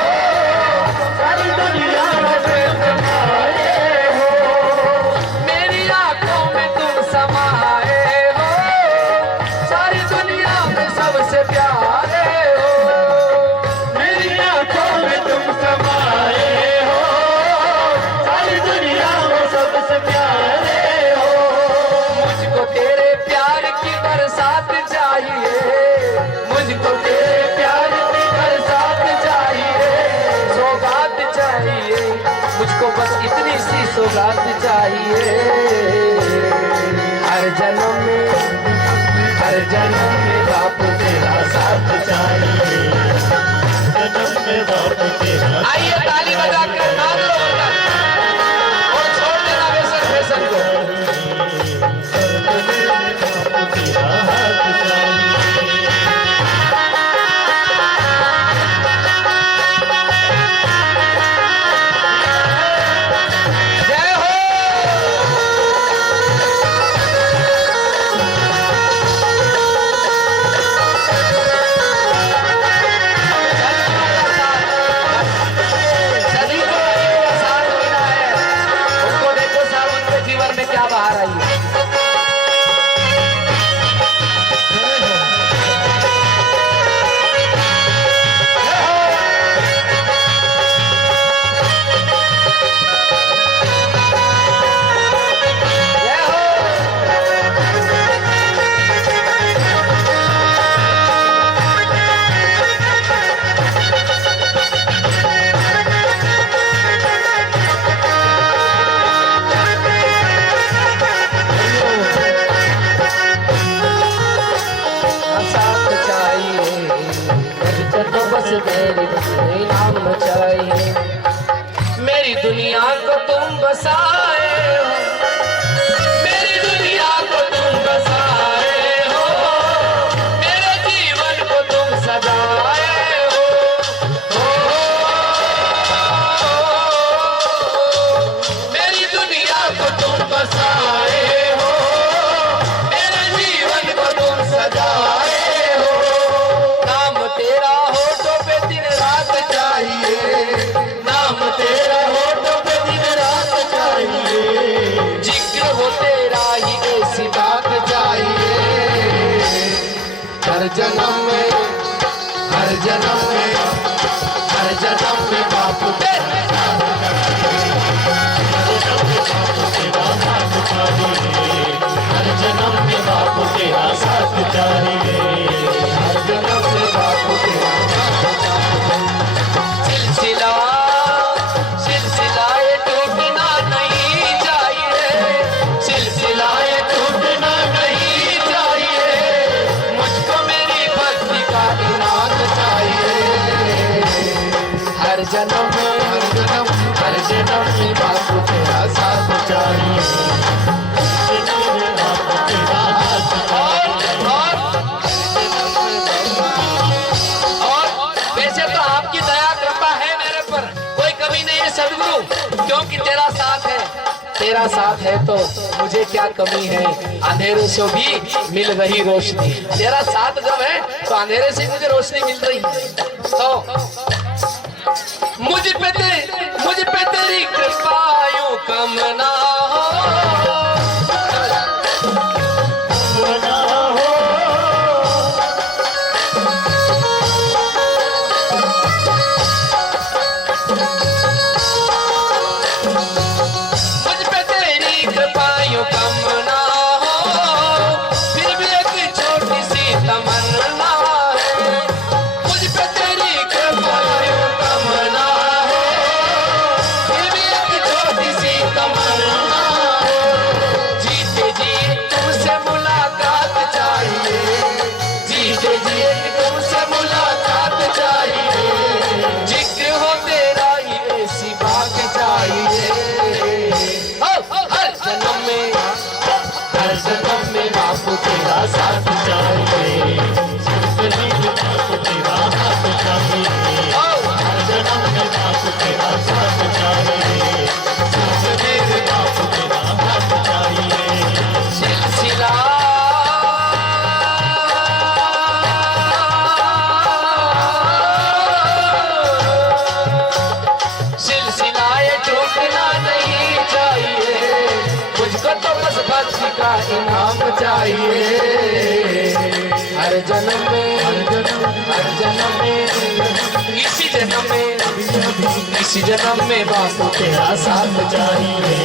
जन्म में बापू तेरा साथ चाहिए। जन्म में बापू तेरा आइए ताली बजाकर नाम लो और छोड़ देना व्यसन फैशन को। बापू तेरा हाथ चाहिए। जय हो। सभी को साथ देना है। उनको देखो साहब उनके जीवन में क्या बाहर आई है। जय हो। साथ चाहिए तो बस मेरी नाम चाहिए। मेरी दुनिया को तुम बसाए हो, मेरी दुनिया को तुम बसाए हो, मेरे जीवन को तुम सजाए हो। मेरी दुनिया को तुम बसाए हो, मेरे जीवन को तुम सजाए हो। नाम तेरा होठों पे दिन रात चाहिए, नाम तेरा होठों पे दिन रात चाहिए। जिक्र हो तेरा ही ऐसी बात चाहिए। हर जन्म में, हर जन्म में, हर जन्म में बापू तेरा हर जन्म में बापू तेरा साथ चाहिए। हर जन्म में बापू तेरा सिलसिला सिलसिला ये टूटना नहीं चाहिए, सिलसिला ये टूटना नहीं चाहिए। मुझको मेरी भक्ति का इनाम चाहिए। हर जन्म में, हर जन्म, हर जन्म में बापू तेरा साथ चाहिए। और वैसे तो आपकी दया कृपा है मेरे पर, कोई कमी नहीं है सदगुरु, क्योंकि तेरा साथ है। तेरा साथ है तो मुझे क्या कमी है। अंधेरे से भी मिल रही रोशनी, तेरा साथ जब है तो अंधेरे से मुझे रोशनी मिल रही है। तो मुझ पे तेरी कृपा यूं कम ना हो। मुझ पे तेरी कृपा यूं कम ना हो, फिर भी एक छोटी सी तमन्ना है। मुझ पे तेरी कृपा यूं कम ना हो, फिर भी एक छोटी सी तमन्ना है। जीते जी तुमसे मुलाकात चाहिए, जीते जी तुमसे मुलाकात चाहिए। जिक्र हो तेरा ही ऐसी बात चाहिए। हर जन्म में, हर जन्म में बापू तेरा साथ चाहिए। बापू तेरा हाथ चाहिए। हर जन्म में बापू तेरा साथ चाहिए। बापू तेरा हाथ चाहिए। सिलसिला सिलसिला ये टूटना नहीं चाहिए। मुझको तो बस भक्ति का इनाम चाहिए। हर जन्म में, हर जन्म, हर जन्म में, इसी जन्म में, इसी जन्म में बापू तेरा साथ चाहिए।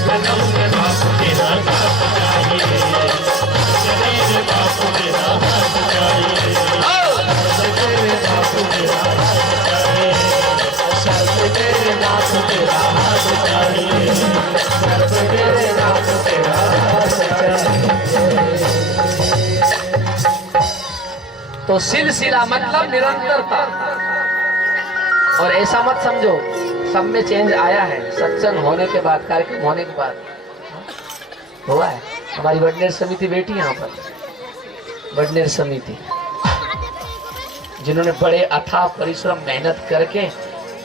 जन्म में बापू तेरा साथ चाहिए। बापू तेरा हाथ चाहिए। बापू तेरा हाथ चाहिए। तेरे नाथ तेरा हाथ चाहिए, तेरे नाथ तेरा हाथ चाहिए। तो सिलसिला मतलब निरंतरता। और ऐसा मत समझो सब में चेंज आया है, सत्संग होने के बाद, कार्यक्रम होने के बाद हुआ है। हमारी वडनेर समिति बैठी यहाँ पर, वडनेर समिति, जिन्होंने बड़े अथाह परिश्रम मेहनत करके,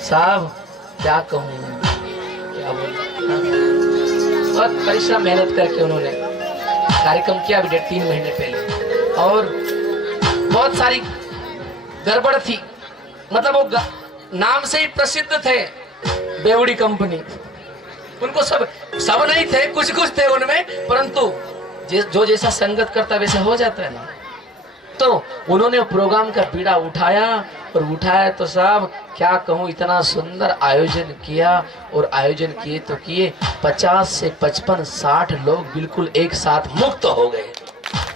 साहब क्या कहूँ, क्या बोलूं, बहुत परिश्रम मेहनत करके उन्होंने कार्यक्रम किया अभी 3 महीने पहले। और बहुत सारी गड़बड़ थी, मतलब वो नाम से ही प्रसिद्ध थे, बेवड़ी कंपनी। उनको सब नहीं थे, कुछ थे उनमें, परंतु जो जैसा संगत करता वैसा हो जाता है ना। तो उन्होंने प्रोग्राम का बीड़ा उठाया, और उठाया तो साहब क्या कहूँ, इतना सुंदर आयोजन किया। और आयोजन किए तो किए, 50 से 55-60 लोग बिल्कुल एक साथ मुक्त हो गए।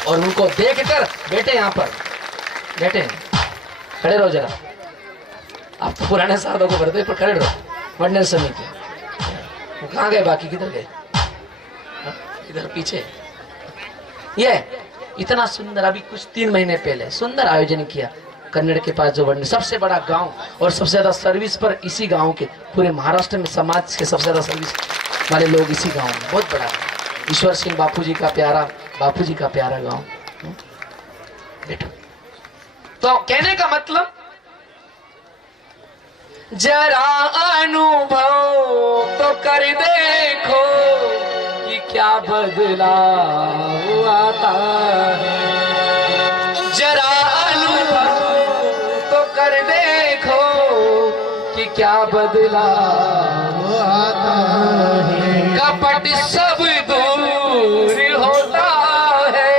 और उनको देखकर, बेटे यहाँ पर बैठे, खड़े रहो जरा, आप तो पुराने साधों को भरते, पर खड़े रहो। वडनेर समिति वो कहाँ गए, बाकी किधर गए, इधर पीछे। ये इतना सुंदर, अभी कुछ 3 महीने पहले सुंदर आयोजन किया कन्नड़ के पास, जो वडनेर सबसे बड़ा गांव, और सबसे ज्यादा सर्विस पर इसी गांव के, पूरे महाराष्ट्र में समाज के सबसे ज्यादा सर्विस वाले लोग इसी गांव में, बहुत बड़ा ईश्वर सिंह बापूजी का प्यारा गांव। बैठो। तो कहने का मतलब, जरा अनुभव तो कर देखो कि क्या बदलाव आता है। जरा अनुभव तो कर देखो कि क्या बदलाव आता है। कपट सब दूर होता है,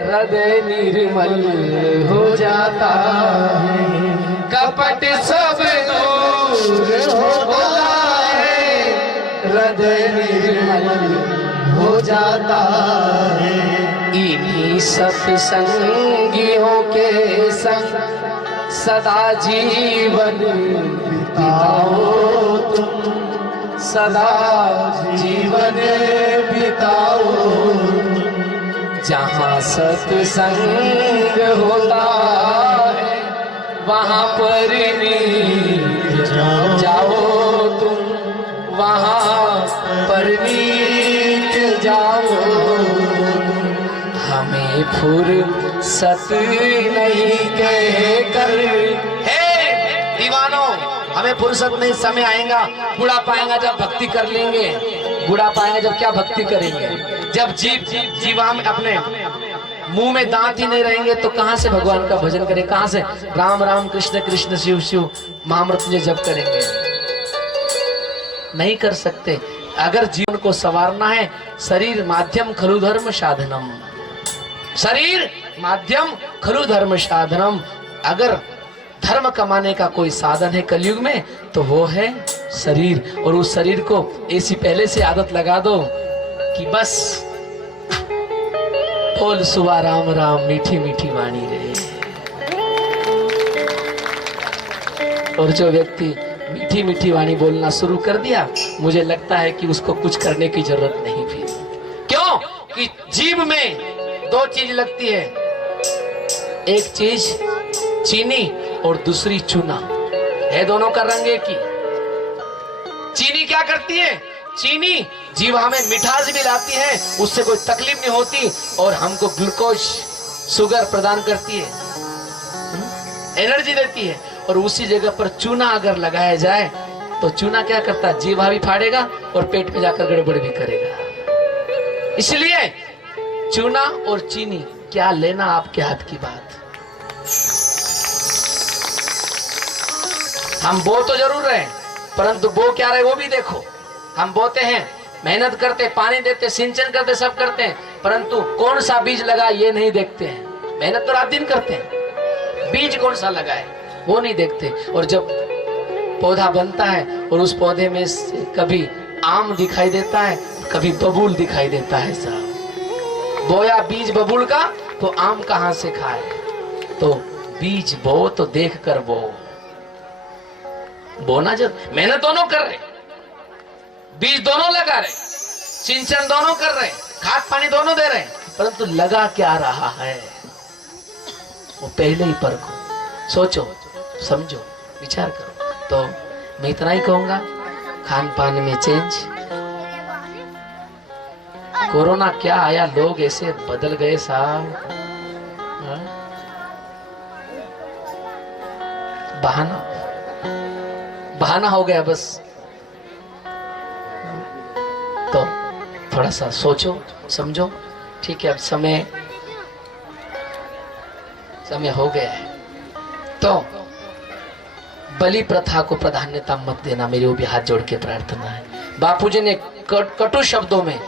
हृदय निर्मल हो जाता है। कपट सब दूर होता है, हृदय निर्मल हो जाता है। इन्हीं सत्संगियों के संग सदा जीवन बिताओ तुम, सदा जीवन बिताओ। जहाँ सत्संग होता है वहाँ पर नीत जाओ तुम, वहाँ पर नीत जाओ। हमें फुर्सत नहीं कहकर, हे दीवानों, हमें फुर्सत नहीं, समय आएगा, बुढ़ापा आएगा जब भक्ति कर लेंगे। बुढ़ापा आएगा जब क्या भक्ति करेंगे, जब जीवा में अपने मुंह में दांत ही नहीं रहेंगे तो कहां से भगवान का भजन करें, कहां से राम राम कृष्ण कृष्ण शिव शिव महामृत्युंजय जप करेंगे, नहीं कर सकते। अगर जीवन को संवारना है, शरीर माध्यम खलु धर्म साधनम, शरीर माध्यम खलु धर्म साधनम। अगर धर्म कमाने का कोई साधन है कलयुग में तो वो है शरीर। और उस शरीर को ऐसी पहले से आदत लगा दो कि बस बोल सुबह राम राम मीठी मीठी वाणी रे। और जो व्यक्ति मीठी मीठी वाणी बोलना शुरू कर दिया, मुझे लगता है कि उसको कुछ करने की जरूरत नहीं फिर। क्यों कि जीभ में 2 चीज लगती है, एक चीज चीनी और दूसरी चूना है, दोनों का रंग एक ही। चीनी क्या करती है, चीनी जीवा में मिठास भी लाती है, उससे कोई तकलीफ नहीं होती, और हमको ग्लूकोज शुगर प्रदान करती है, एनर्जी देती है। और उसी जगह पर चूना अगर लगाया जाए तो चूना क्या करता है, जीवा भी फाड़ेगा और पेट में जाकर गड़बड़ भी करेगा। इसलिए चूना और चीनी क्या लेना आपके हाथ की बात। हम बो तो जरूर रहे, परंतु बो क्या रहे वो भी देखो। हम बोते हैं, मेहनत करते, पानी देते, सिंचन करते, सब करते हैं, परंतु कौन सा बीज लगा ये नहीं देखते हैं। मेहनत तो रात दिन करते हैं, बीज कौन सा लगा है वो नहीं देखते। और जब पौधा बनता है और उस पौधे में कभी आम दिखाई देता है, कभी बबूल दिखाई देता है। साहब बोया बीज बबूल का तो आम कहां से खाए। तो बीज बो तो देख कर बो, बोना जब मेहनत दोनों कर रहे, बीज दोनों लगा रहे, सिंचन दोनों कर रहे, खाद पानी दोनों दे रहे, परंतु लगा क्या रहा है। वो पहले ही परखो, सोचो, समझो, विचार करो। तो मैं इतना ही कहूंगा, खान पान में चेंज। कोरोना क्या आया, लोग ऐसे बदल गए साहब। बहाना बहाना हो गया बस। तो थोड़ा सा सोचो समझो। ठीक है, अब समय हो गया है। तो बलि प्रथा को प्राधान्यता मत देना, मेरी वो भी हाथ जोड़ के प्रार्थना है। बापूजी ने कटु शब्दों में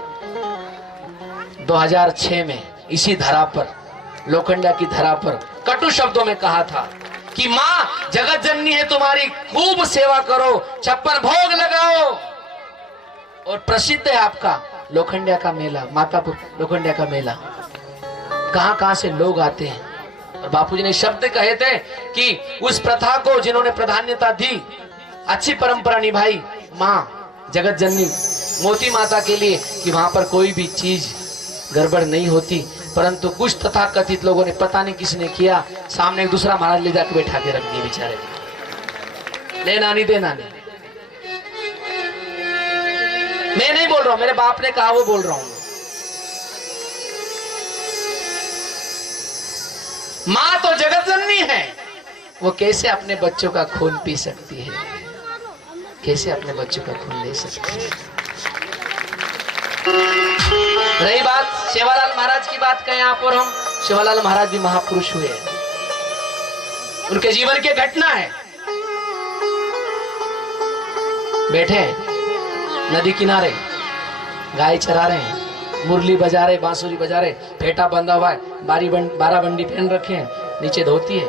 2006 में इसी धरा पर, लोखंडा की धरा पर कटु शब्दों में कहा था कि माँ जगत जननी है तुम्हारी, खूब सेवा करो, 56 भोग लगाओ। और प्रसिद्ध है आपका लोखंडिया का मेला, मातापुर लोखंडिया का मेला। कहां से लोग आते हैं। और बापूजी ने शब्द कहे थे कि उस प्रथा को जिन्होंने प्राधान्यता दी, अच्छी परंपरा निभाई माँ जगत जननी मोती माता के लिए, कि वहां पर कोई भी चीज गड़बड़ नहीं होती। परंतु कुछ तथाकथित लोगों ने, पता नहीं किसने किया, सामने एक दूसरा महाराज ले जाकर बैठा के रख दिए बेचारे। ले नानी दे नानी। मैं नहीं बोल रहा हूं, मेरे बाप ने कहा वो बोल रहा हूं। मां तो जगत जननी है, वो कैसे अपने बच्चों का खून पी सकती है, कैसे अपने बच्चों का खून ले सकती है। रही बात सेवालाल महाराज की बात कहें आप और हम, सेवालाल महाराज भी महापुरुष हुए, उनके जीवन की घटना है। बैठे नदी किनारे, गाय चरा रहे हैं, मुरली बजा रहे, बांसुरी बजा रहे, फेटा बंधा हुआ है, 12 बंडी पहन रखे हैं, नीचे धोती है,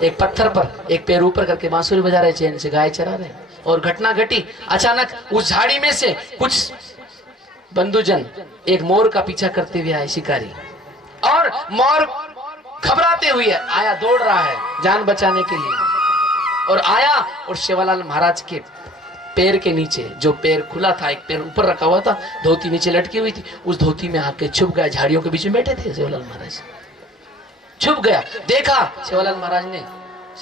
एक पत्थर पर एक पैर ऊपर करके बांसुरी बजा रहे, चैन से गाय चरा रहे। और घटना घटी, अचानक उस झाड़ी में से कुछ बंधुजन एक मोर का पीछा करते हुए आए, शिकारी। और मोर घबराते हुए आया, दौड़ रहा है जान बचाने के लिए। और आया और सेवालाल महाराज के पैर के नीचे, जो पैर खुला था, एक पैर ऊपर रखा हुआ था, धोती नीचे लटकी हुई थी, उस धोती में आके छुप गया। झाड़ियों के बीच में बैठे थे सेवालाल महाराज, छुप गया। देखा सेवालाल महाराज ने,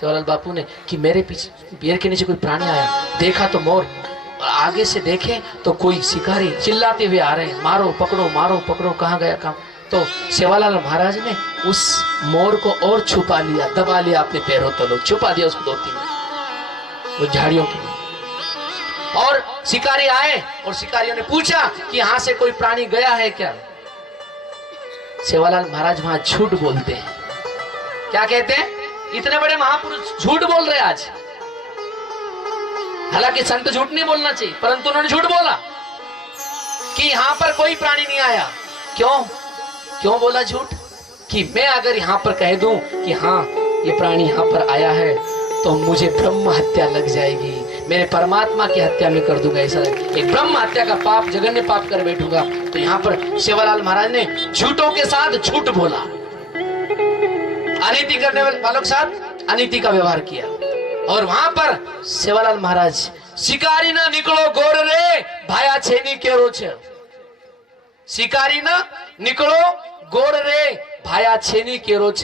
सेवालाल बापू ने, कि मेरे पीछे पैर के नीचे कोई प्राणी आया। देखा तो मोर, और आगे से देखे तो कोई शिकारी चिल्लाते हुए आ रहे हैं, मारो पकड़ो मारो पकड़ो, कहाँ गया काम। तो सेवालाल महाराज ने उस मोर को और छुपा लिया, दबा लिया अपने पैरों तले, छुपा दिया उसको धोती में, वो झाड़ियों के। और शिकारी आए और शिकारियों ने पूछा कि यहां से कोई प्राणी गया है क्या। सेवालाल महाराज वहां झूठ बोलते हैं। क्या कहते हैं? इतने बड़े महापुरुष झूठ बोल रहे आज। हालांकि संत झूठ नहीं बोलना चाहिए, परंतु उन्होंने झूठ बोला कि यहां पर कोई प्राणी नहीं आया। क्यों बोला झूठ? कि मैं अगर यहां पर कह दूं कि हाँ ये प्राणी यहां पर आया है, तो मुझे ब्रह्म हत्या लग जाएगी, मेरे परमात्मा की हत्या में कर दूंगा। ऐसा एक ब्रह्म हत्या का पाप, जघन्य पाप कर बैठूंगा। तो यहाँ पर सेवालाल महाराज ने झूठों के साथ झूठ बोला, अनीति करने वालों के साथ अनीति का व्यवहार किया। और वहां पर सेवालाल महाराज, शिकारी ना निकलो गोर रे भाया छेनी के रोच, शिकारी ना निकलो गोर रे भाया छेनी के रोच,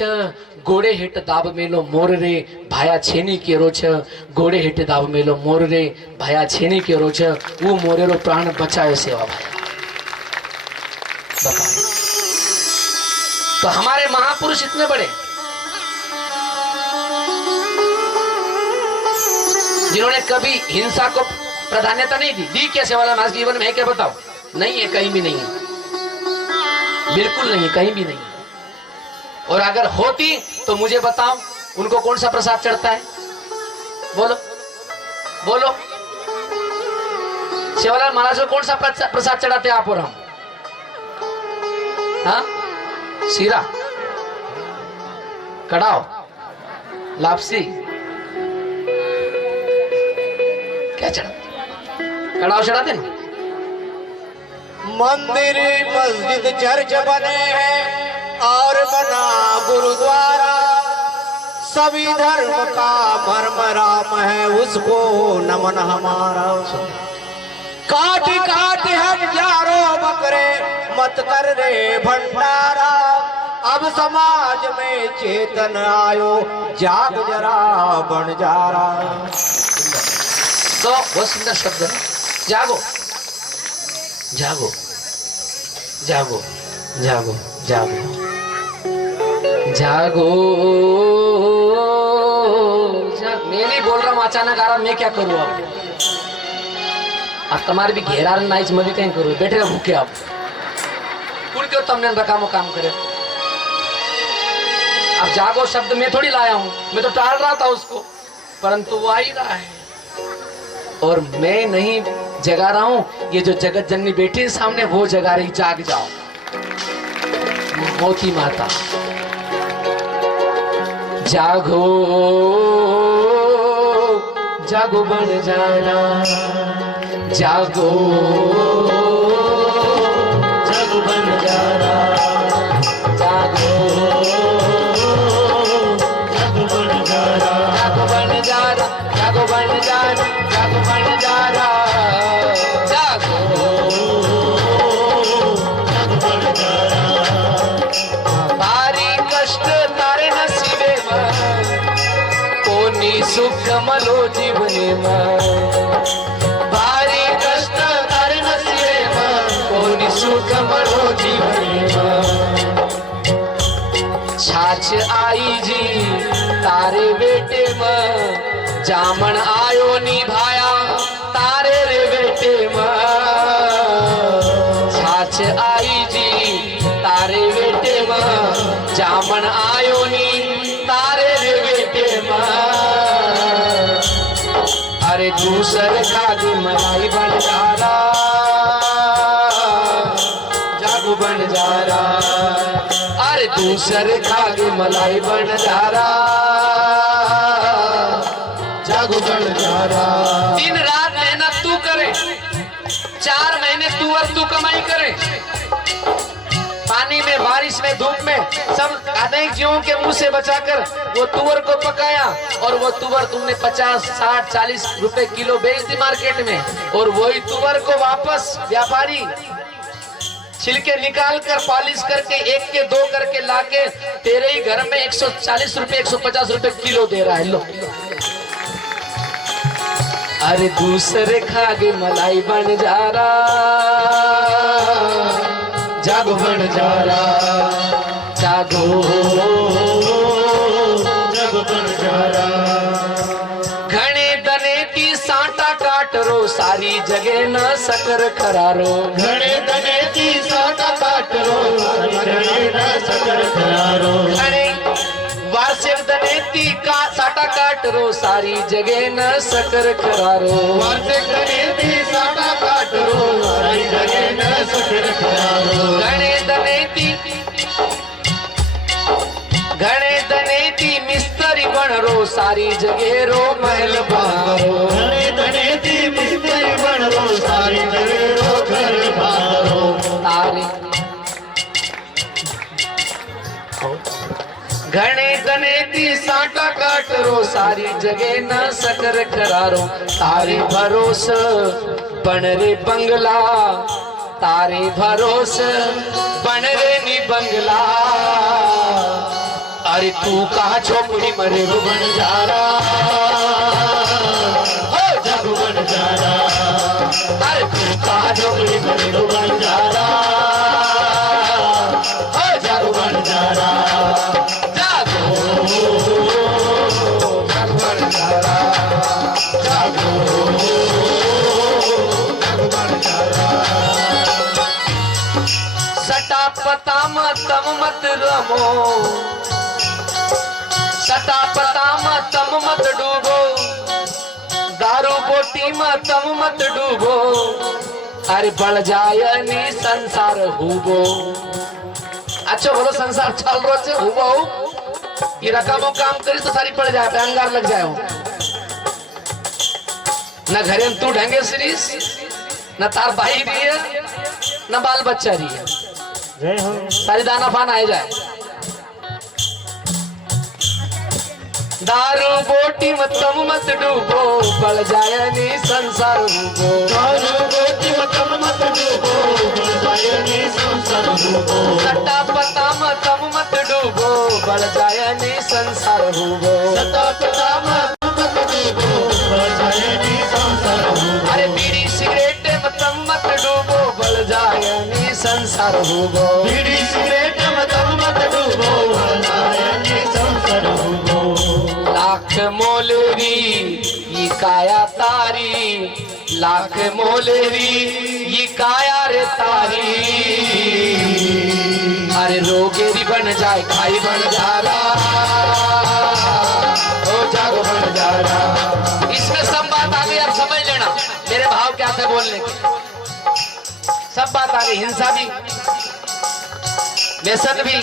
गोड़े हेट दाब मेलो मोर रे भाया छेनी के रोच, गोड़े हेट दाब मेलो मोर रे भाया छेनी के रोच, वो मोरेरो प्राण बचाए सेवा भाया। बताओ, तो हमारे महापुरुष इतने बड़े, जिन्होंने कभी हिंसा को प्राधान्यता नहीं दी क्या सेवालाल महाराज जीवन में है क्या? बताओ, नहीं है, कहीं भी नहीं है, बिल्कुल नहीं है, कहीं भी नहीं है। और अगर होती तो मुझे बताओ उनको कौन सा प्रसाद चढ़ता है? बोलो बोलो, सेवालाल महाराज को कौन सा प्रसाद चढ़ाते हैं आप और हम? हाँ, सीरा, कड़ाव, लापसी, क्या चढ़ाते? कड़ाव चढ़ाते ना। मंदिर मस्जिद चर्च बने हैं और बना गुरुद्वारा, सभी धर्म का मर्म राम है, उसको नमन हमारा। काट काट हजारों बकरे मत कर रे भंडारा, अब समाज में चेतन आयो, जाग जरा बन जा रहा। तो बहुत सुंदर शब्द है, जागो जागो जागो जागो जागो जागो। मैं नहीं बोल रहा हूँ अचानक आ रहा, मैं क्या करूँ अब तुम्हारे भी घेरा नाइज मरी कहीं करो, बैठे रहो भूखे आप कुल क्यों तुमने रकामो काम करे। अब जागो शब्द मैं थोड़ी लाया हूँ, मैं तो टाल रहा था उसको, परंतु वो आ ही रहा है और मैं नहीं जगा रहा हूँ। ये जो जगत जननी बैठी है सामने वो जगा रही, जाग जाओ मोती माता जागो जागो बन जाना, जागो जग बन जाना, जागो जग बन जाना, जागो बन जाना, जागो बन जाना, जागो बन जाना, जागो जग बन जाना। भारी कष्ट तारे नसीबे में, कोनी सुख मलो जीवने में। भारी कष्ट तारे नसीबे में, कोनी सुख मलो जीवने में। छाछ आई जी तारे बेटे में, जामन आयो निभाया तारे रे बेटे में। छाछ आई जी तारे बेटे में, जामन आयो नी तारे रे बेटे में। अरे दूसर खादी मलाई बन जा रहा, जागो बन जा रहा। अरे दूसर खादी मलाई बन जा रहा, जागो बन जा रहा। दिन रात मेहनत तू करे, 4 महीने तू और तू कमाई करे, पानी में बारिश में धूप में सब अनेक जीवों के मुंह से बचाकर वो तुअर को पकाया और वो तुअर तुमने 50, 60, 40 रुपए किलो बेच दी मार्केट में। और वही तुअर को वापस व्यापारी छिलके निकाल कर पॉलिश करके 1 के 2 करके लाके तेरे ही घर में 140 रुपए 150 रुपए किलो दे रहा है। लो अरे दूसरे खागे मलाई बन जा रहा, जागो बन जा रहा, जागो जग बन जा रहा। घने दने की साटा काट रो, सारी जगह न सकर खरारो। घड़े दने की साटा काट रो, घड़े न सकर खरारो। घने वार्षिक दनेती का साटा काट रो, सारी जगह न सकर खरारो। वार्षिक दने की साटा काट रो, सारी जगह न सकर खरारो। घने दनेती मिस्त्री बन रो, सारी जगह रो महल बारो। घड़े दने की मिस्त्री बन रो, सारी जगह रो घर बारो। तारे घने दनेती साटा काट रो, सारी जगह न सकर खरारो। तारे भरोस बन रे बंगला, तारे भरोस बन रे नी बंगला। अरे तू कहा झोपड़ी मरे वो बन जा रहा, हो जग बन जा रहा। अरे तू कहा झोपड़ी मरे वो बन जा रहा, हो जग बन जा रहा। जागो जग बन जा रहा, जागो जग बन जा रहा। सटा पता तम मत रमो, सटा पता तम मत डूबो, दारू बोटी में तम मत डूबो। अरे बढ़ जाए नी संसार हुबो। अच्छा बोलो संसार चल रो छे हुबो, ये रकामो काम करी तो सारी पड़ जाए, अंगार लग जाए। न घरे में तू ढंगे सीरीज, न तार भाई रही है, न बाल बच्चा रही है, सारी दाना पान आए जाए। दारू बोटी में तम मत डूबो, बढ़ जाए नी संसार हुबो। दारू बोटी में तम मत डूबो, बढ़ जाए नी संसार हुबो। सट्टा पता में तम मत बढ़ जाए नी संसार हुबो। सता पिता मत डूबो बढ़ जाए नी संसार हुबो। अरे बीड़ी सिगरेट मत डूबो बढ़ जाए नी संसार हुबो। बीड़ी सिगरेट मत डूबो बढ़ जाए नी संसार हुबो। लाख मोलेरी ये काया तारी, लाख मोलेरी ये काया रे तारी। अरे रोगेरी बन जाए खाई बन जा रहा, ओ जागो बन जा रहा। इसमें सब बात आ गई, आप समझ लेना मेरे भाव क्या थे बोलने के। सब बात आ गई, हिंसा भी, व्यसन भी,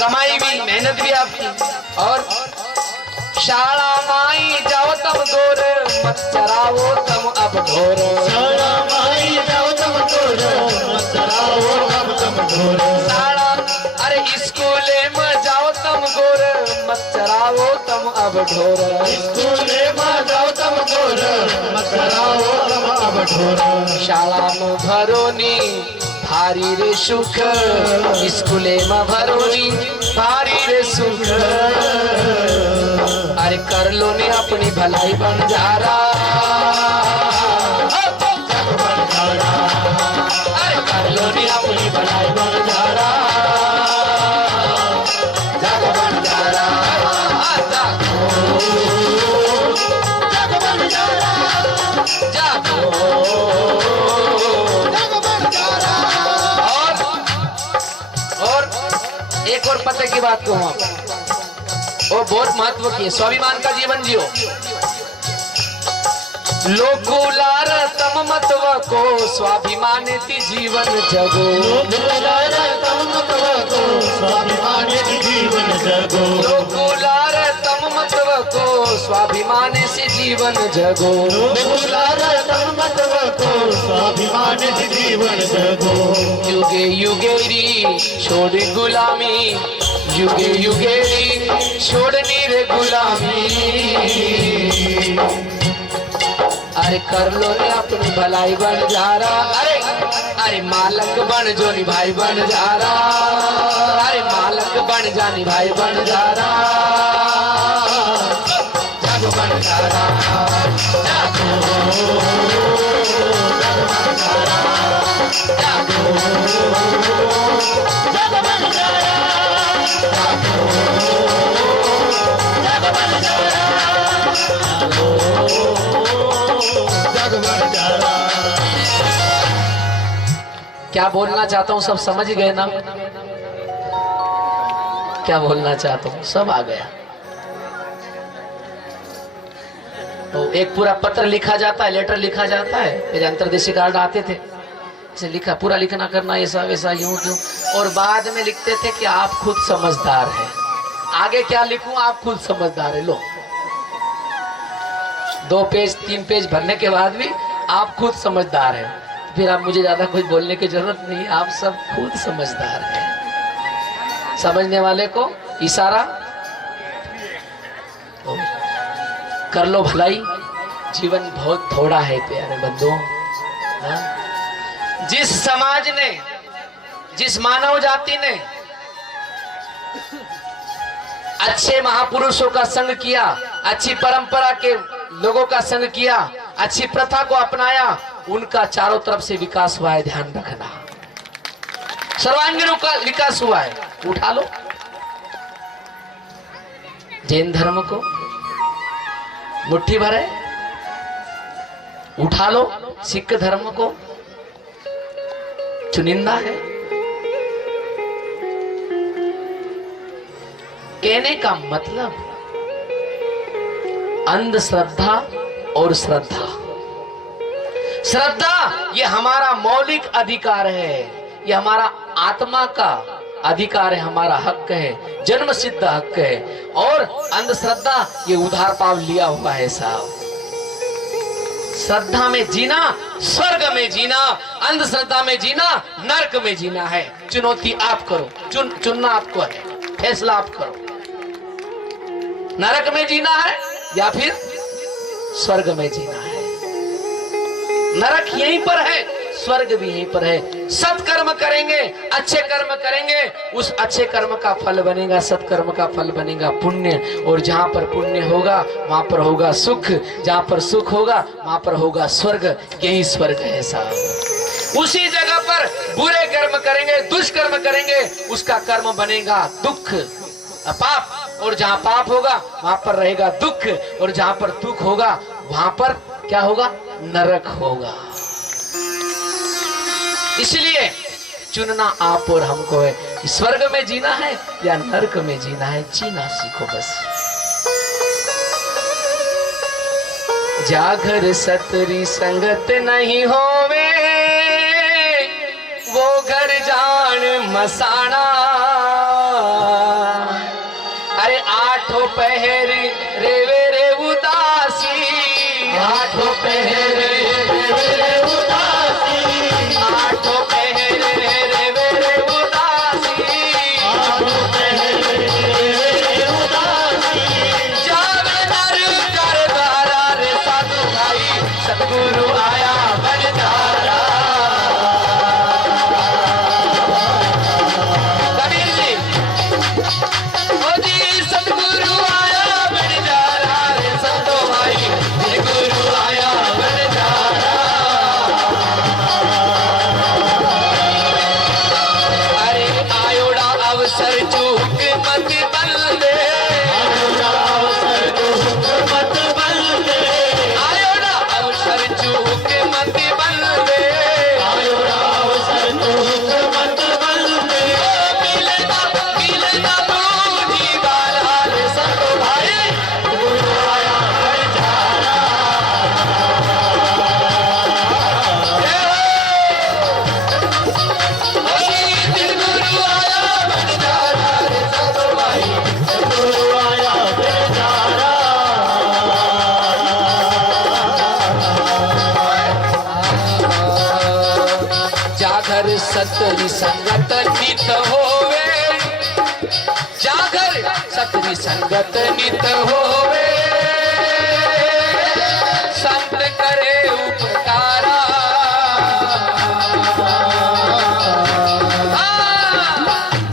कमाई भी, मेहनत भी आपकी। और शाला माई जाओ तब गोर, मत चराओ तम अब ढोर। शाला माई जाओ तम ढोर, मत चराओ अब तम ढोर। शाला अरे स्कूले में जाओ तम गोर, मत चराओ तम अब ढोर। स्कूले में जाओ तम ढोर, मत चराओ तम अब ढोर। शाला में भरोनी भारी रे सुख, स्कूले में भरोनी भारी रे सुख। अरे कर लो ने अपनी भलाई बन जा रहा, अरे कर लो ने अपनी भलाई बन जा रहा, जग बन जा रहा, जग बन जा रहा, जागो जग बन जा रहा। और एक और पते की बात कहूं आप, वो बहुत महत्व की है। स्वाभिमान का जीवन जियो। लोकुलार तम मतव को स्वाभिमान ती जीवन जगो। लोकुलार तम मतव को स्वाभिमान ती जीवन जगो। लोकुलार तम मतव को स्वाभिमान से जीवन जगो। लोकुलार तम मतव को स्वाभिमान ती जीवन जगो। युगे युगेरी छोड़ गुलामी, युगे युगेरी छोड़नी रे गुलामी। अरे कर लो रे अपनी भलाई बन जा रहा, अरे अरे मालक बन जो नी भाई बन जा रहा, अरे मालक बन जानी भाई बन जा रहा, जग बन जा रहा, जागो जग बन जा रहा, जागो जग बन जा रहा, जागो जग बन जा रहा, जग बन जा रहा। क्या बोलना चाहता हूँ सब समझ गए ना? क्या बोलना चाहता हूँ सब आ गया। तो एक पूरा पत्र लिखा जाता है, लेटर लिखा जाता है, मेरे अंतर्देशीय कार्ड आते थे, इसे लिखा पूरा लिखना करना ऐसा वैसा यूं क्यों, और बाद में लिखते थे कि आप खुद समझदार हैं। आगे क्या लिखूं, आप खुद समझदार है। लो 2 पेज 3 पेज भरने के बाद भी आप खुद समझदार हैं, फिर आप मुझे ज्यादा कुछ बोलने की जरूरत नहीं, आप सब खुद समझदार हैं। समझने वाले को इशारा तो कर लो भलाई, जीवन बहुत थोड़ा है प्यारे बंधुओं। जिस समाज ने, जिस मानव जाति ने अच्छे महापुरुषों का संग किया, अच्छी परंपरा के लोगों का संग किया, अच्छी प्रथा को अपनाया, उनका चारों तरफ से विकास हुआ है। ध्यान रखना, सर्वांगीण का विकास हुआ है। उठा लो जैन धर्म को, मुट्ठी भर है। उठा लो सिख धर्म को, चुनिंदा है। कहने का मतलब अंधश्रद्धा और श्रद्धा, श्रद्धा ये हमारा मौलिक अधिकार है, ये हमारा आत्मा का अधिकार है, हमारा हक है, जन्म सिद्ध हक है। और अंधश्रद्धा ये उधार पाव लिया हुआ है साहब। श्रद्धा में जीना स्वर्ग में जीना, अंधश्रद्धा में जीना नरक में जीना है। चुनौती आप करो, चुनना आपको है, फैसला आप करो। नरक में जीना है या फिर स्वर्ग में जीना है। नरक यहीं पर है, स्वर्ग भी यहीं पर है। सत्कर्म करेंगे, अच्छे कर्म करेंगे, उस अच्छे कर्म का फल बनेगा, सत्कर्म का फल बनेगा पुण्य। और जहाँ पर पुण्य होगा वहां पर होगा सुख, जहाँ पर सुख होगा वहां पर होगा स्वर्ग। यही स्वर्ग है साहब। उसी जगह पर बुरे कर्म करेंगे, दुष्कर्म करेंगे, उसका कर्म बनेगा दुख, पाप। और जहाँ पाप होगा वहां पर रहेगा दुख, और जहाँ पर दुख होगा वहां पर क्या होगा? नरक होगा। इसलिए चुनना आप और हमको है कि स्वर्ग में जीना है या नरक में जीना है। जीना सीखो बस। जागर सतरी संगत नहीं होवे, वो घर जान मसाना। अरे आठों पहर रेवे रे उदासी, आठों पहर रेवे रे उदासी, आठों पहर रेवे रे उदासी, आठों पहर रेवे रे उदासी। जावे नर कर द्वारा रे साधु भाई, सतगुरु आया बंजारा। कबीर जी, ओ जी सतगुरु आया बंजारा रे साधु भाई, गुरु आया बंजारा। अरे आयोड़ा अवसर चूक मत बंदे, आयोड़ा अवसर चूक मत बंदे, आयोड़ा अवसर चूक मत बंदे, आयोड़ा अवसर चूक मत बंदे। मिलेगा बूढ़ी बाला रे संतो भाई, गुरु आया बंजारा। गुरु आया बंजारा रे संतो भाई, गुरु आया बंजारा। जागर सतरी संगत नित होवे, जागर सतरी संगत नित होवे, संत करे उपकारा।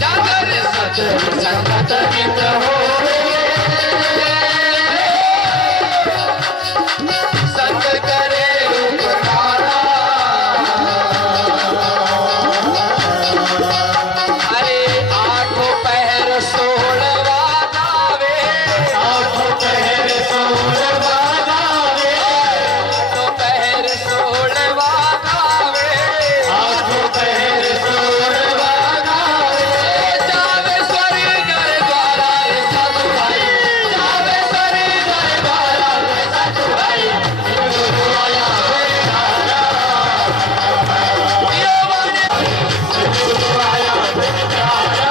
जागर सतरी संगत नित होवे, संत करे उपकारा। अरे आठों पहर 16वां गावे, आठों पहर 16वां गावे, आठों पहर 16वां गावे, आठों पहर 16वां गावे। जावे स्वर्ग द्वारा रे साधु भाई, जावे स्वर्ग द्वारा रे साधु भाई, गुरु आया बंजारा। यो वाणे गुरु आया बंजारा।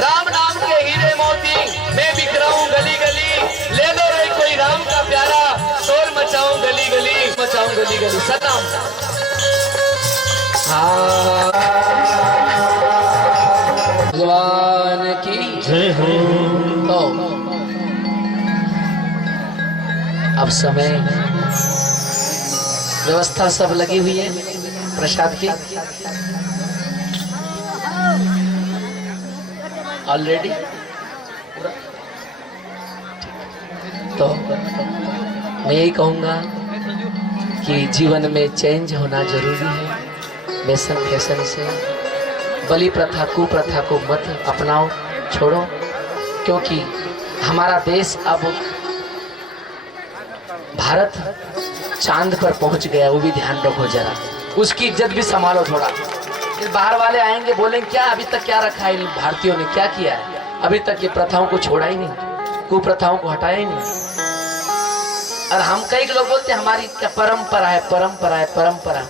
राम नाम के हीरे मोती मैं बिक रहा हूँ गली गली, ले लो रे कोई राम का प्यारा, शोर मचाऊं गली गली, मचाऊं गली गली। सतनाम। भगवान की जय हो। तो अब समय व्यवस्था सब लगी हुई है प्रसाद की ऑलरेडी। तो मैं यही कहूँगा कि जीवन में चेंज होना जरूरी है। व्यसन फैशन से बलि प्रथा कुप्रथा को मत अपनाओ, छोड़ो, क्योंकि हमारा देश अब भारत चांद पर पहुंच गया, वो भी ध्यान रखो जरा, उसकी इज्जत भी संभालो थोड़ा। बाहर वाले आएंगे बोलेंगे क्या अभी तक क्या रखा है इन भारतीयों ने, क्या किया है अभी तक, ये प्रथाओं को छोड़ा ही नहीं, कुप्रथाओं को हटाया ही नहीं। और हम कई लोग बोलते हैं हमारी क्या परंपरा है, परंपरा है, परंपरा।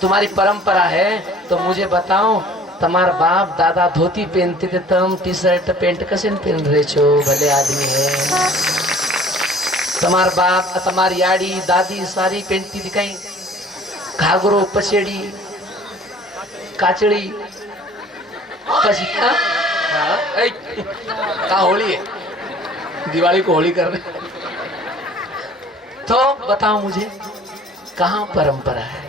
तुम्हारी परंपरा है तो मुझे बताओ तुम्हार बाप दादा धोती पहनते थे, तुम टी शर्ट पेंट कैसे पहन रहे छो? भले आदमी है। तुम्हार बाप तुम्हारी याड़ी दादी सारी पहनती थी, कहीं घाघरो पछेड़ी काचड़ी कहा होली है, दिवाली को होली कर रहे। तो बताओ मुझे कहाँ परंपरा है?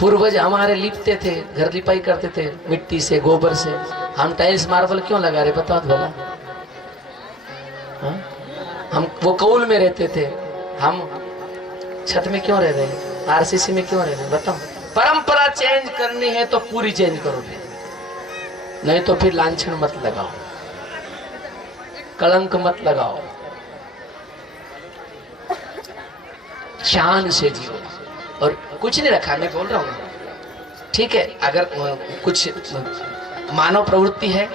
पूर्वज हमारे लिपते थे, घर लिपाई करते थे मिट्टी से, गोबर से। हम टाइल्स मार्बल क्यों लगा रहे बताओ तो भला? हम वो कौल में रहते थे, हम छत में क्यों रह रहे हैं? आरसीसी में क्यों रह रहे हैं बताओ? परंपरा चेंज करनी है तो पूरी चेंज करोगे, नहीं तो फिर लांछन मत लगाओ, कलंक मत लगाओ, शान से जियो। और कुछ नहीं रखा, मैं बोल रहा हूँ ठीक है। अगर कुछ मानव प्रवृत्ति है,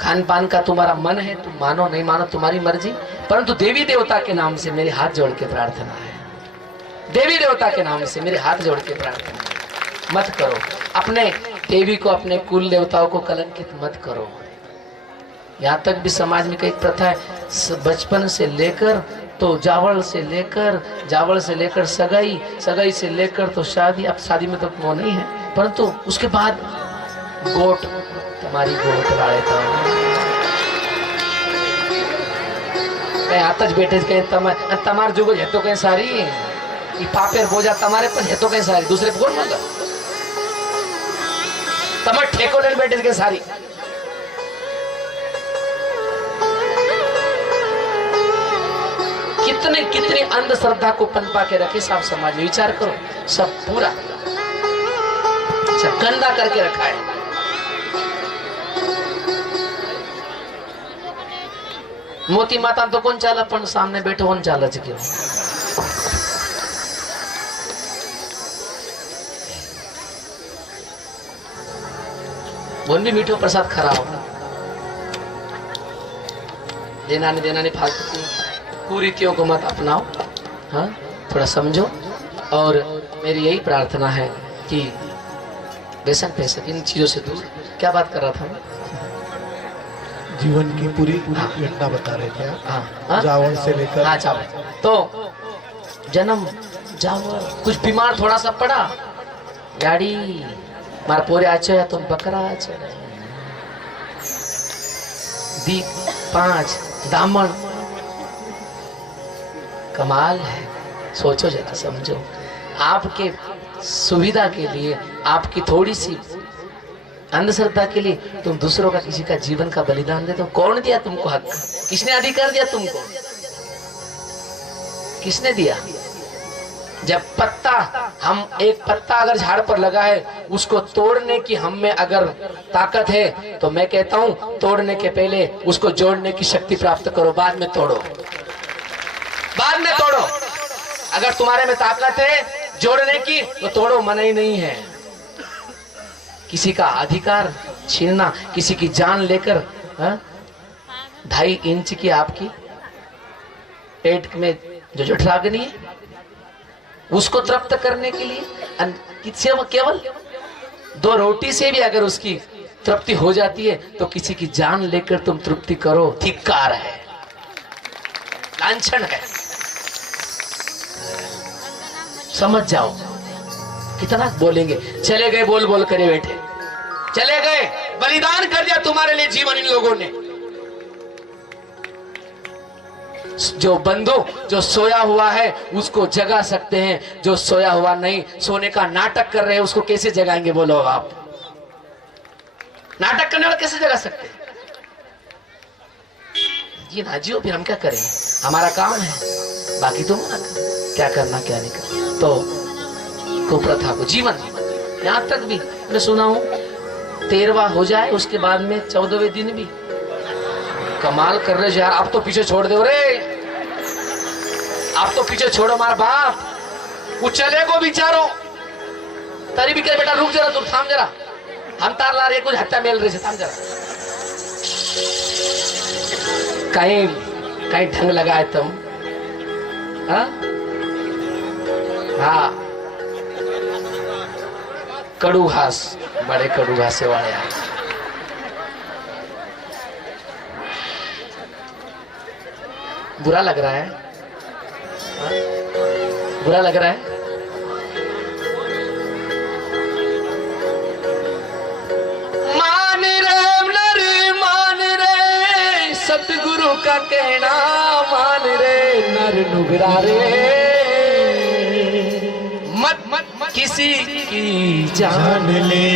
खान पान का तुम्हारा मन है, तुम मानो नहीं मानो तुम्हारी मर्जी, परंतु देवी देवता के नाम से मेरे हाथ जोड़ के प्रार्थना है, देवी देवता के नाम से मेरे हाथ जोड़ के प्रार्थना है, मत करो। अपने देवी को, अपने कुल देवताओं को कलंकित मत करो। यहाँ तक भी समाज में कई प्रथा है, बचपन से लेकर तो जावल से लेकर सगाई, सगाई से लेकर तो शादी। अब शादी में तो वो नहीं है, परंतु उसके बाद गोट, तुम्हारी गोट वाले तो कहीं आतज बैठे, कहीं तमार जुगो है तो कहीं सारी ये पापेर बोझा तुम्हारे पर है तो कहीं सारी, दूसरे कौन मांगा? तमार ठेको ले बैठे कहीं सारी। कितने कितने अंधश्रद्धा को पनपा के रखे साहब समाज में, विचार करो। सब पूरा सब गंदा करके रखा है। मोती माता तो कौन चाला, पण सामने बैठो कौन चाला क्यों? बोल भी मीठो प्रसाद खरा होगा, देना नहीं फालतू की कुरीतियों को मत अपनाओ। हाँ, थोड़ा समझो। और मेरी यही प्रार्थना है कि बेशक बेशक इन चीजों से दूर। क्या बात कर रहा था मैं? जीवन की पूरी घटना बता रहे थे आप। हाँ, जावल से लेकर। हाँ जावल, तो जन्म जावल, कुछ बीमार थोड़ा सा पड़ा, गाड़ी मार पोरे आचे तुम बकरा आचे दी 5 दामन। कमाल है, सोचो जरा, समझो। आपके सुविधा के लिए, आपकी थोड़ी सी अंधश्रद्धा के लिए तुम दूसरों का, किसी का जीवन का बलिदान दे दो। कौन दिया तुमको हक? किसने अधिकार दिया तुमको? किसने दिया? जब पत्ता, हम एक पत्ता अगर झाड़ पर लगा है, उसको तोड़ने की हम में अगर ताकत है, तो मैं कहता हूं तोड़ने के पहले उसको जोड़ने की शक्ति प्राप्त करो, बाद में तोड़ो, बाद में तोड़ो। अगर तुम्हारे में ताकत है जोड़ने की तो तोड़ो, मना ही नहीं है। किसी का अधिकार छीनना, किसी की जान लेकर 2.5 इंच की आपकी पेट में जो जठराग्नि है, उसको तृप्त करने के लिए केवल 2 रोटी से भी अगर उसकी तृप्ति हो जाती है, तो किसी की जान लेकर तुम तृप्ति करो, धिक्कार है, लांछन है। समझ जाओ। कितना बोलेंगे? चले गए बोल बोल करे बैठे, चले गए, बलिदान कर दिया तुम्हारे लिए जीवन इन लोगों ने। जो बंधु जो सोया हुआ है उसको जगा सकते हैं, जो सोया हुआ नहीं, सोने का नाटक कर रहे हैं, उसको कैसे जगाएंगे बोलो आप? नाटक करने वाला कैसे जगा सकते हैं? जी ना जियो, फिर हम क्या करेंगे? हमारा काम है, बाकी तुम क्या करना क्या नहीं करना। तो कुप्रथा को जीवन, यहां तक भी मैं सुना हूं 13वां हो जाए उसके बाद में 14वें दिन भी। कमाल कर रहे यार, आप तो पीछे छोड़ दो रे, आप तो पीछे छोड़ो मार बाप, वो चले को बिचारो तारी भी करे बेटा, रुक जरा, तुम थाम जरा, हम तार ला रहे, कुछ हत्या मेल रहे, थाम जरा। कहीं कहीं ढंग लगाए तुम। हाँ कड़ू घास, बड़े कड़ू घासे वाले आए। बुरा लग रहा है? हाँ? बुरा लग रहा है? मान रे नर मान रे, सतगुरु का कहना मान रे नर नुगरा रे, मत किसी की जान ले,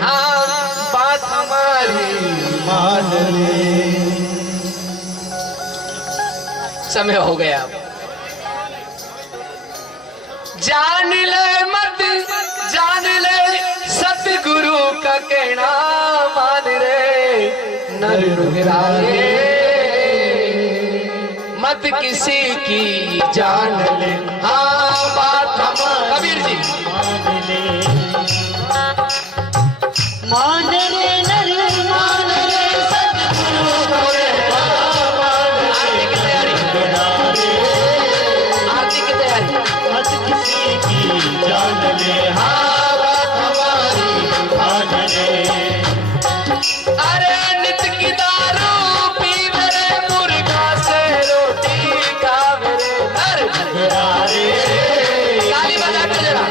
हाँ बात हमारी मान ले। समय हो गया, जान ले मत जान ले, सतगुरु का कहना मान रे नर नुगरा रे, मत किसी की जान ले, हाँ बात हम कबीर जी मान रे नर मान रे, सतगुरु का कहना मान रे, आरती की तैयारी, मत किसी की जान ले, हाँ बात हमारी मान ले। अरे नित की दारू पीवे रे, मुर्गा से रोटी खावे रे, ताली बजा के जरा,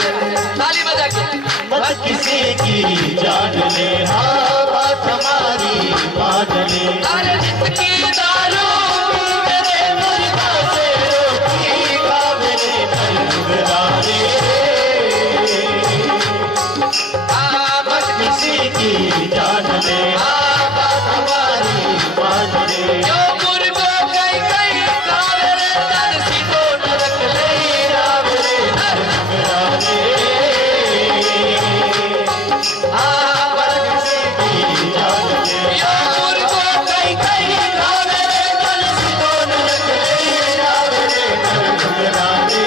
ताली बजा के, मत किसी की जान ले, हाँ बात हमारी मान ले। अरे नित की दारू पीवे रे, मुर्गा से रोटी खावे रे, नरनुगरा रे, मत किसी की जान ले, हाँ बात हमारी मान ले। जो मुर्गो कई कई खावे रे, तन सीधो नरक ले जावे रे, नरनुगरा रे, हाँ मत किसी की जान ले, जो मुर्गो कई कई खावे रे, तन सीधो नरक ले जावे रे, नरनुगरा रे,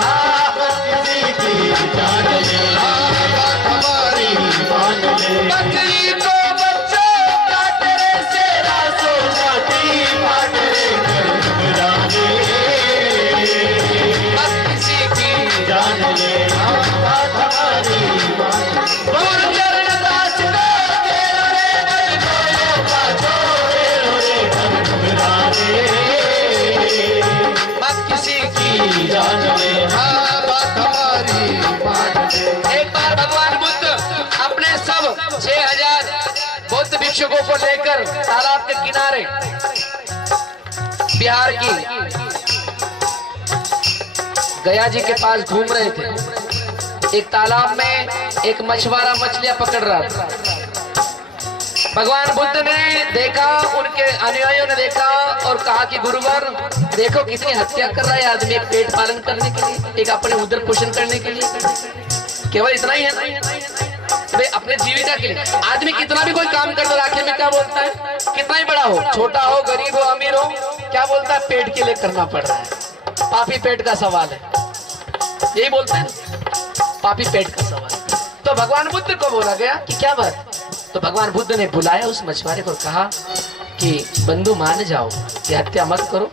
हाँ मत किसी की जान ले, हाँ बात हमारी मान ले। बकरी को बच्चों काटे रे, शेरा सो छाती फाट रे, नरनुगरा रे, मत किसी की जान ले, हाँ बात हमारी मान ले। गुरु चरण दास को तेरो रे, बल गोयो पाछो तेरो रे, नरनुगरा रे, मत किसी की की जान ले, हाँ बात हमारी मान ले। एक बार भगवान बुद्ध अपने सब 6000 बौद्ध भिक्षुकों को लेकर तालाब के किनारे बिहार की गया जी के पास घूम रहे थे। एक तालाब में एक मछुआरा मछलियां पकड़ रहा था। भगवान बुद्ध ने देखा, उनके अनुयायियों ने देखा और कहा कि गुरुवर देखो कितनी हत्या कर रहा है आदमी, एक पेट पालन करने के लिए, एक अपने उदर पोषण करने के लिए, केवल इतना ही है भाई, अपने जीविका के लिए। आदमी कितना भी कोई काम करता है आखिर में क्या बोलता है, कितना ही बड़ा हो, छोटा हो, गरीब हो, अमीर हो, क्या बोलता है, पेट के लिए करना पड़ रहा है, पापी पेट का सवाल है, यही बोलते हैं, पापी पेट का सवाल। तो भगवान बुद्ध को बोला गया कि क्या बात, तो भगवान बुद्ध ने बुलाया उस मछुआरे को, कहा कि बंधु मान जाओ, ये हत्या मत करो,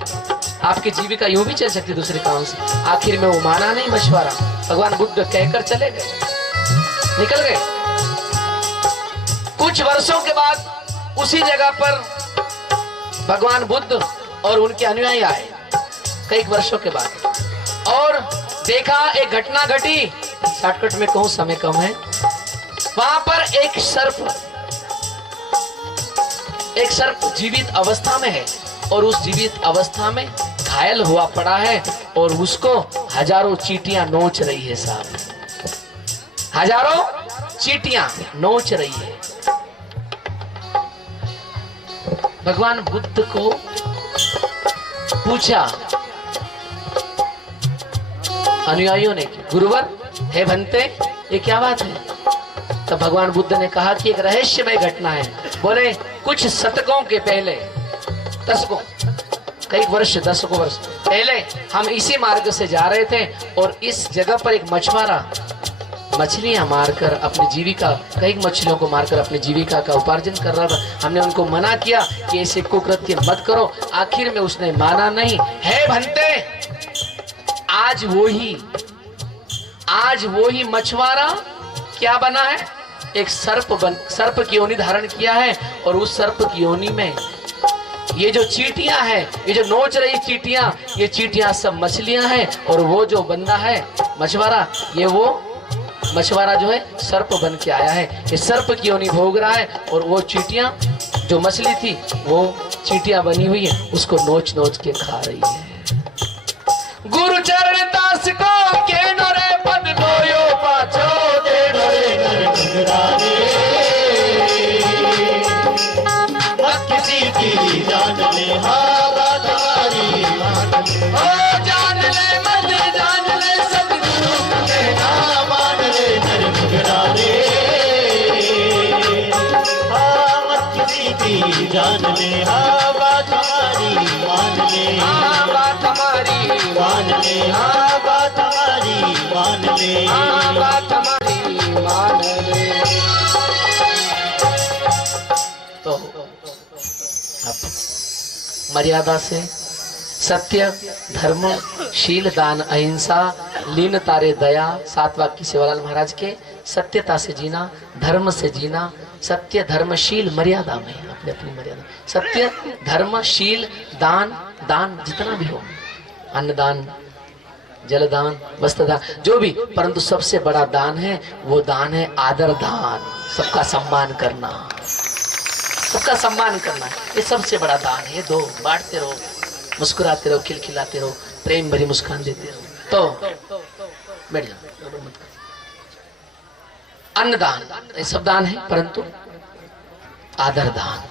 आपकी जीविका यूं भी चल सकती दूसरे काम से। आखिर में वो माना नहीं मछुआरा, भगवान बुद्ध कहकर चले गए, निकल गए। कुछ वर्षों के बाद उसी जगह पर भगवान बुद्ध और उनके अनुयायी आए, कई वर्षों के बाद, और देखा एक घटना घटी, शॉर्टकट में कहूं समय कम है, वहां पर एक सर्प जीवित अवस्था में है और उस जीवित अवस्था में घायल हुआ पड़ा है और उसको हजारों चींटियां नोच रही है साहब, हजारों चींटियां नोच रही है। भगवान बुद्ध को पूछा अनुयायियों ने, गुरुवर हे भंते ये क्या बात है? तब भगवान बुद्ध ने कहा कि एक रहस्यमय घटना है। बोले कुछ शतकों के पहले, दशकों, कई वर्ष, दशकों वर्ष पहले हम इसी मार्ग से जा रहे थे और इस जगह पर एक मछुआरा मछलियां मारकर अपनी जीविका, कई मछलियों को मारकर अपनी जीविका का उपार्जन कर रहा था। हमने उनको मना किया कि ऐसे कुकृत्य मत करो, आखिर में उसने माना नहीं। हे भंते, आज वो ही मछुआरा क्या बना है, एक सर्प की योनि धारण किया है। और उस सर्प की योनि में ये जो चींटियां हैं, ये जो नोच रही चींटियां, ये चींटियां सब मछलियां हैं। और वो जो बंदा है मछुआरा, ये वो मछुआरा जो है सर्प बन के आया है, ये सर्प की योनि भोग रहा है। और वो चींटियां जो मछली थी वो चींटियां बनी हुई है, उसको नोच नोच के खा रही है। गुरु चरण दास को के नरे पद लोयो पाछो दे किसी की जान ले हाँ बात हमारी मान ले, ओ जान ले मत जान ले सतगुरु के हाँ मान ले नर मुगरारे, हाँ मत किसी की जान ले हाँ बात हमारी मान ले, हाँ बात हमारी मान ले हाँ बात हमारी मान ले, हाँ बात हमारी मान ले। तो अब मर्यादा से सत्य धर्म शील दान अहिंसा लीन तारे दया, 7 वाक्य सेवालाल महाराज के। सत्यता से जीना, धर्म से जीना, सत्य धर्म शील मर्यादा में, अपनी अपनी मर्यादा, सत्य धर्म शील दान, दान जितना भी हो, अन्नदान जलदान वस्त्रदान जो भी, परंतु सबसे बड़ा दान है वो दान है आदर दान, सबका सम्मान करना, सबका सम्मान करना, ये सबसे बड़ा दान है। ये दो, बांटते रहो, मुस्कुराते रहो, खिलखिलाते रहो, प्रेम भरी मुस्कान देते रहो। तो बैठ जाओ। अन्नदान ये सब दान है, परंतु आदर दान।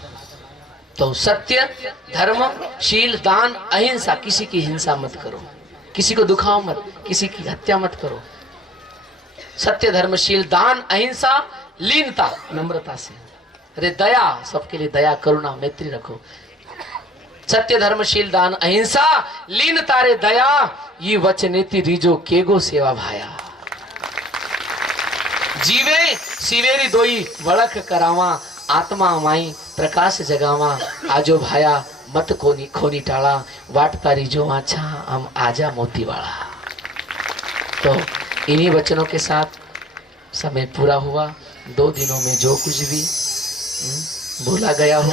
तो सत्य धर्म शील दान अहिंसा, किसी की हिंसा मत करो, किसी को दुखाओ मत, किसी की हत्या मत करो। सत्य धर्म शील दान अहिंसा लीनता, नम्रता से, अरे दया, सबके लिए दया करुणा मैत्री रखो। सत्य धर्म शील दान अहिंसा लीन तारे दया, ये वचनेति रीजो केगो सेवा भाया। जीवे सिवेरी दोई वड़क करावा, आत्मा माई प्रकाश जगावा, आजो भाया मत कोनी खोनी टाला, वाट तारी जो आछा हम आजा मोती वाला। तो इन्हीं वचनों के साथ समय पूरा हुआ। 2 दिनों में जो कुछ भी बोला गया हो,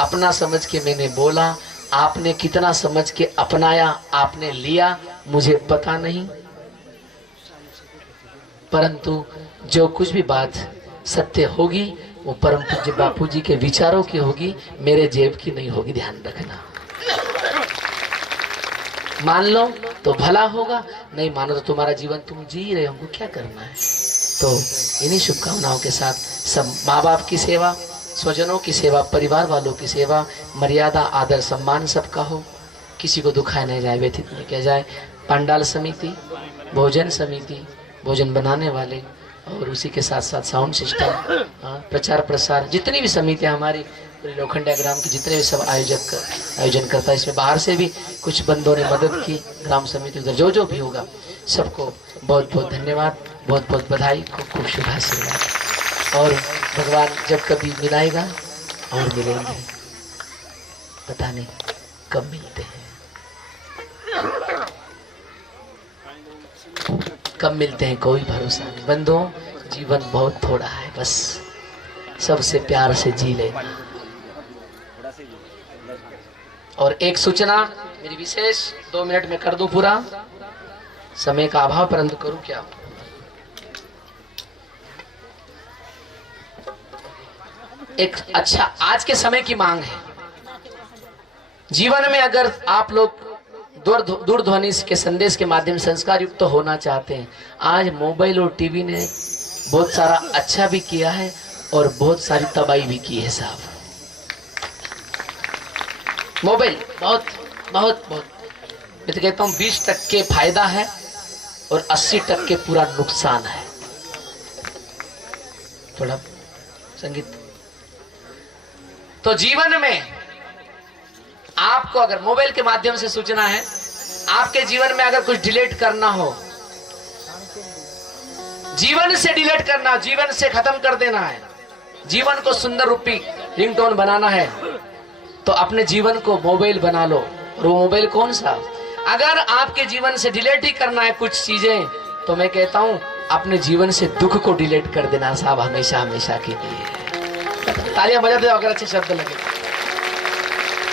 अपना समझ के मैंने बोला, आपने कितना समझ के अपनाया, आपने लिया, मुझे पता नहीं, परंतु जो कुछ भी बात सत्य होगी वो परम पूज्य बापू जी के विचारों की होगी, मेरे जेब की नहीं होगी, ध्यान रखना। मान लो तो भला होगा, नहीं मानो तो तुम्हारा जीवन तुम जी रहे हो, हमको क्या करना है। तो इन्हीं शुभकामनाओं के साथ सब माँ बाप की सेवा, स्वजनों की सेवा, परिवार वालों की सेवा, मर्यादा आदर सम्मान सबका हो, किसी को दुखाया नहीं जाए, व्यथित नहीं किया जाए। पंडाल समिति, भोजन समिति, भोजन बनाने वाले, और उसी के साथ साथ साउंड सिस्टम, प्रचार प्रसार, जितनी भी समितियाँ हमारी लोखंडिया ग्राम की, जितने भी सब आयोजन करता है, इसमें बाहर से भी कुछ बंदों ने मदद की, ग्राम समिति उधर जो जो भी होगा, सबको बहुत बहुत धन्यवाद, बहुत बहुत बधाई, खूब खूब शुभाशीर्वाद। और भगवान जब कभी मिलाएगा और मिलेंगे, पता नहीं कब मिलते हैं, कब मिलते हैं कोई भरोसा नहीं। बंधुओं, जीवन बहुत थोड़ा है, बस सबसे प्यार से जी लेना। और एक सूचना मेरी विशेष, 2 मिनट में कर दूं पूरा, समय का अभाव, परंतु करूं क्या। एक अच्छा आज के समय की मांग है, जीवन में अगर आप लोग दूरध्वनि के संदेश के माध्यम संस्कार युक्त तो होना चाहते हैं, आज मोबाइल और टीवी ने बहुत सारा अच्छा भी किया है और बहुत सारी तबाही भी की है साहब। मोबाइल बहुत बहुत बहुत, मैं तो कहता हूँ 20% फायदा है और 80% पूरा नुकसान है। थोड़ा संगीत। तो जीवन में आपको अगर मोबाइल के माध्यम से सूचना है, आपके जीवन में अगर कुछ डिलीट करना हो, जीवन से डिलीट करना, जीवन से खत्म कर देना है, जीवन को सुंदर रूपी रिंगटोन बनाना है, तो अपने जीवन को मोबाइल बना लो। और वो मोबाइल कौन सा? अगर आपके जीवन से डिलीट ही करना है कुछ चीजें, तो मैं कहता हूं अपने जीवन से दुख को डिलीट कर देना साहब, हमेशा हमेशा के लिए। तालियां बजाते हो अगर अच्छे शब्द लगे।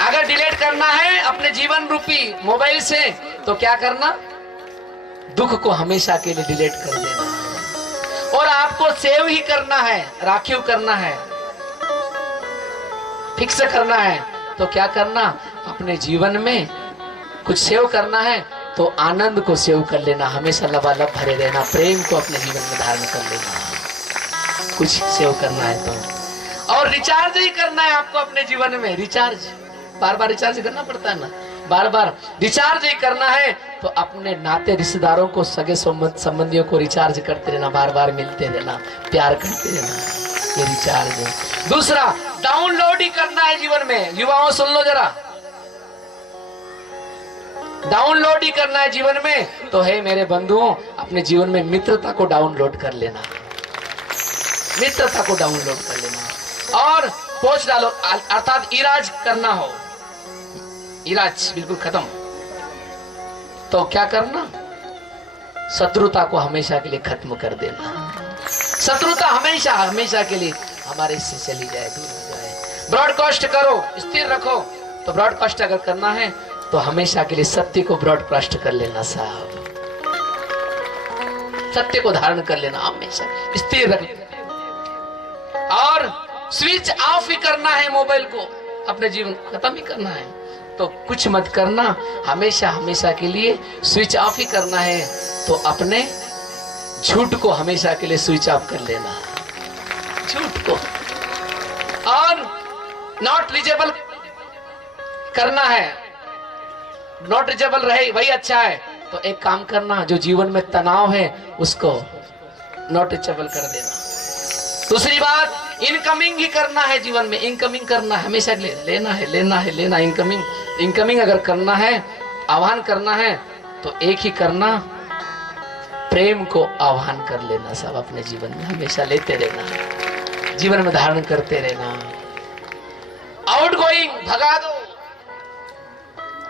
अगर डिलीट करना है अपने जीवन रूपी मोबाइल से तो क्या करना, दुख को हमेशा के लिए डिलीट कर देना। और आपको सेव ही करना है, राखीव करना है, फिक्स करना है। तो क्या करना, अपने जीवन में कुछ सेव करना है तो आनंद को सेव कर लेना, हमेशा लबालब भरे रहना, प्रेम को अपने जीवन में धारण कर लेना। कुछ सेव करना है तो, और रिचार्ज ही करना है आपको अपने जीवन में। रिचार्ज बार बार रिचार्ज करना पड़ता है ना, बार बार रिचार्ज ही करना है तो अपने नाते रिश्तेदारों को, सगे संबंधियों को रिचार्ज करते रहना, बार बार मिलते रहना, प्यार करते रहना, ये रिचार्ज है। दूसरा, डाउनलोड ही करना है जीवन में। युवाओं सुन लो जरा, डाउनलोड ही करना है जीवन में तो है मेरे बंधुओं, अपने जीवन में मित्रता को डाउनलोड कर लेना, मित्रता को डाउनलोड कर लेना और पोछ डालो, अर्थात इराज करना हो, इराज बिल्कुल खत्म। तो क्या करना, शत्रुता को हमेशा के लिए खत्म कर देना। शत्रुता हमेशा हमेशा के लिए हमारे से चली जाए, दूर हो जाए। ब्रॉडकास्ट करो, स्थिर रखो। तो ब्रॉडकास्ट अगर करना है तो हमेशा के लिए सत्य को ब्रॉडकास्ट कर लेना साहब, सत्य को धारण कर लेना, हमेशा स्थिर रख। और स्विच ऑफ ही करना है मोबाइल को, अपने जीवन खत्म ही करना है तो कुछ मत करना, हमेशा हमेशा के लिए स्विच ऑफ ही करना है। तो अपने झूठ को हमेशा के लिए स्विच ऑफ कर लेना, झूठ को। और नॉट रीचेबल करना है, नॉट रीचेबल रहे वही अच्छा है। तो एक काम करना, जो जीवन में तनाव है उसको नॉट रीचेबल कर देना। दूसरी बात, इनकमिंग ही करना है जीवन में, इनकमिंग करना है हमेशा, लेना है लेना है लेना, इनकमिंग इनकमिंग अगर करना है, आह्वान करना है तो एक ही करना, प्रेम को आह्वान कर लेना सब अपने जीवन में, हमेशा लेते रहना, जीवन में धारण करते रहना। आउट गोइंग भगा दो,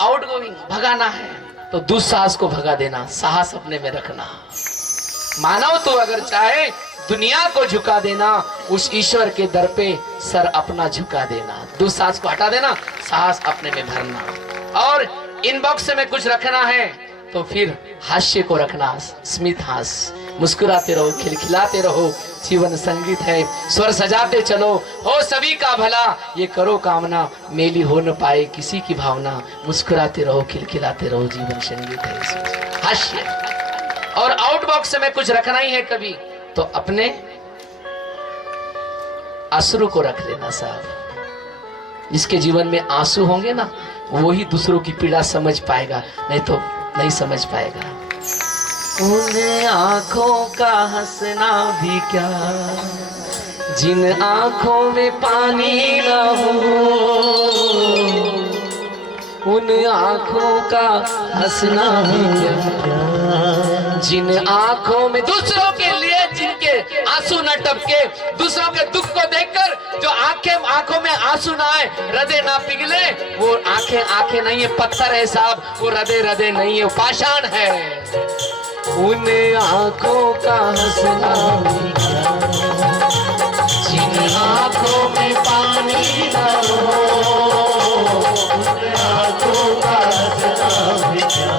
आउट गोइंग भगाना है तो दुस्साहस को भगा देना, साहस अपने में रखना। मानव तो अगर चाहे दुनिया को झुका देना, उस ईश्वर के दर पे सर अपना झुका देना। दुस्साहस को हटा देना, साहस अपने में भरना। और इनबॉक्स में कुछ रखना है तो फिर हास्य को रखना, स्मित हास्य, मुस्कुराते रहो, खिलखिलाते रहो, जीवन संगीत है, स्वर सजाते चलो, हो सभी का भला, ये करो कामना, मेली हो न पाए किसी की भावना, मुस्कुराते रहो, खिलखिलाते रहो, जीवन संगीत है, हास्य। और आउटबॉक्स में कुछ रखना ही है कभी तो अपने आंसू को रख लेना साहब। जिसके जीवन में आंसू होंगे ना, वो ही दूसरों की पीड़ा समझ पाएगा, नहीं तो नहीं समझ पाएगा। उन आंखों का हंसना भी क्या, जिन आंखों में पानी न हो, उन आंखों का हंसना भी क्या, जिन आंखों में दूसरों के लिए जिनके आंसू न टपके, दूसरों के दुख को देखकर जो आंखों में आंसू ना आए, हृदय ना पिघले, वो आंखें नहीं है, पत्थर है साहब, वो हृदय नहीं है, वो पाषाण है। उन आंखों का हंसना भी क्या, जिन आंखों में पानी न हो, उन आंखों का हंसना भी क्या,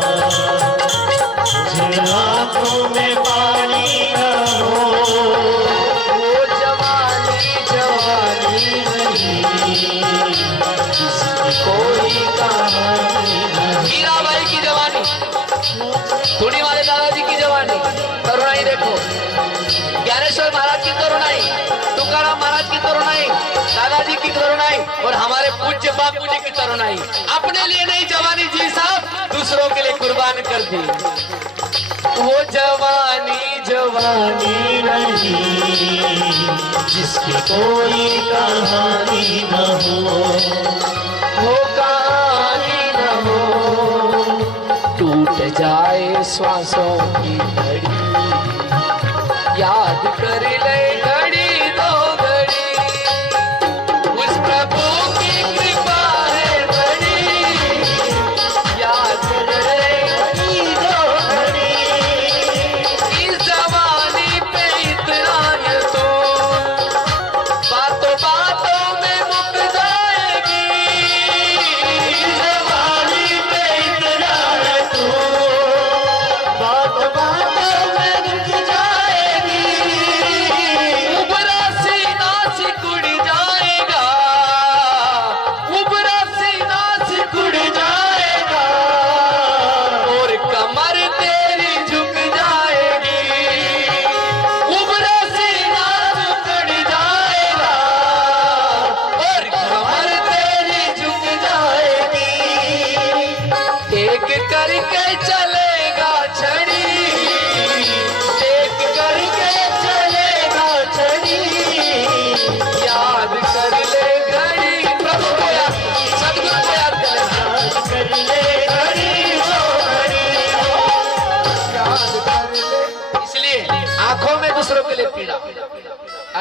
जिन आंखों में पानी न हो, वो जवानी जवानी नहीं, जिसकी कोई कहानी नहीं। मीराबाई की जवानी, धूनी वाले दादाजी की जवानी, तरुणाई देखो, ज्ञानेश्वर महाराज की तरुणाई, तुकाराम महाराज की तरुणाई, दादाजी की तरुणाई और हमारे पूज्य बापू जी की तरुणाई। अपने लिए नहीं जवानी जी साहब, दूसरों के लिए कुर्बान कर दी। वो जवानी जवानी नहीं, जिसकी कोई कहानी न हो, वो कहानी न हो, टूट जाए श्वासों की घड़ी, याद कर ले घड़ी दो घड़ी, उस प्रभु की कृपा है बड़ी, याद कर ले घड़ी दो घड़ी,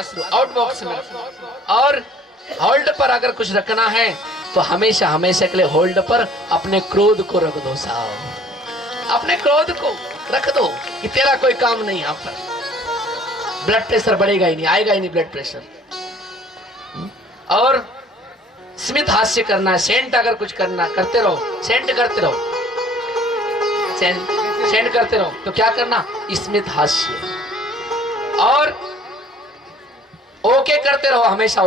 अश्रु आउटबॉक्स में। और होल्ड पर अगर कुछ रखना है तो हमेशा हमेशा के लिए होल्ड पर अपने क्रोध को रख दो साहब, अपने क्रोध को रख दो कि तेरा कोई काम नहीं। यहाँ पर ब्लड प्रेशर बढ़ेगा ही नहीं, आएगा ही नहीं ब्लड प्रेशर। और स्मित हास्य करना है, सेंट अगर कुछ करना करते रहो, सेंट करते रहो, सेंट करते रहो। तो क्या करना, स्मित हास्य। और ओके करते रहो हमेशा,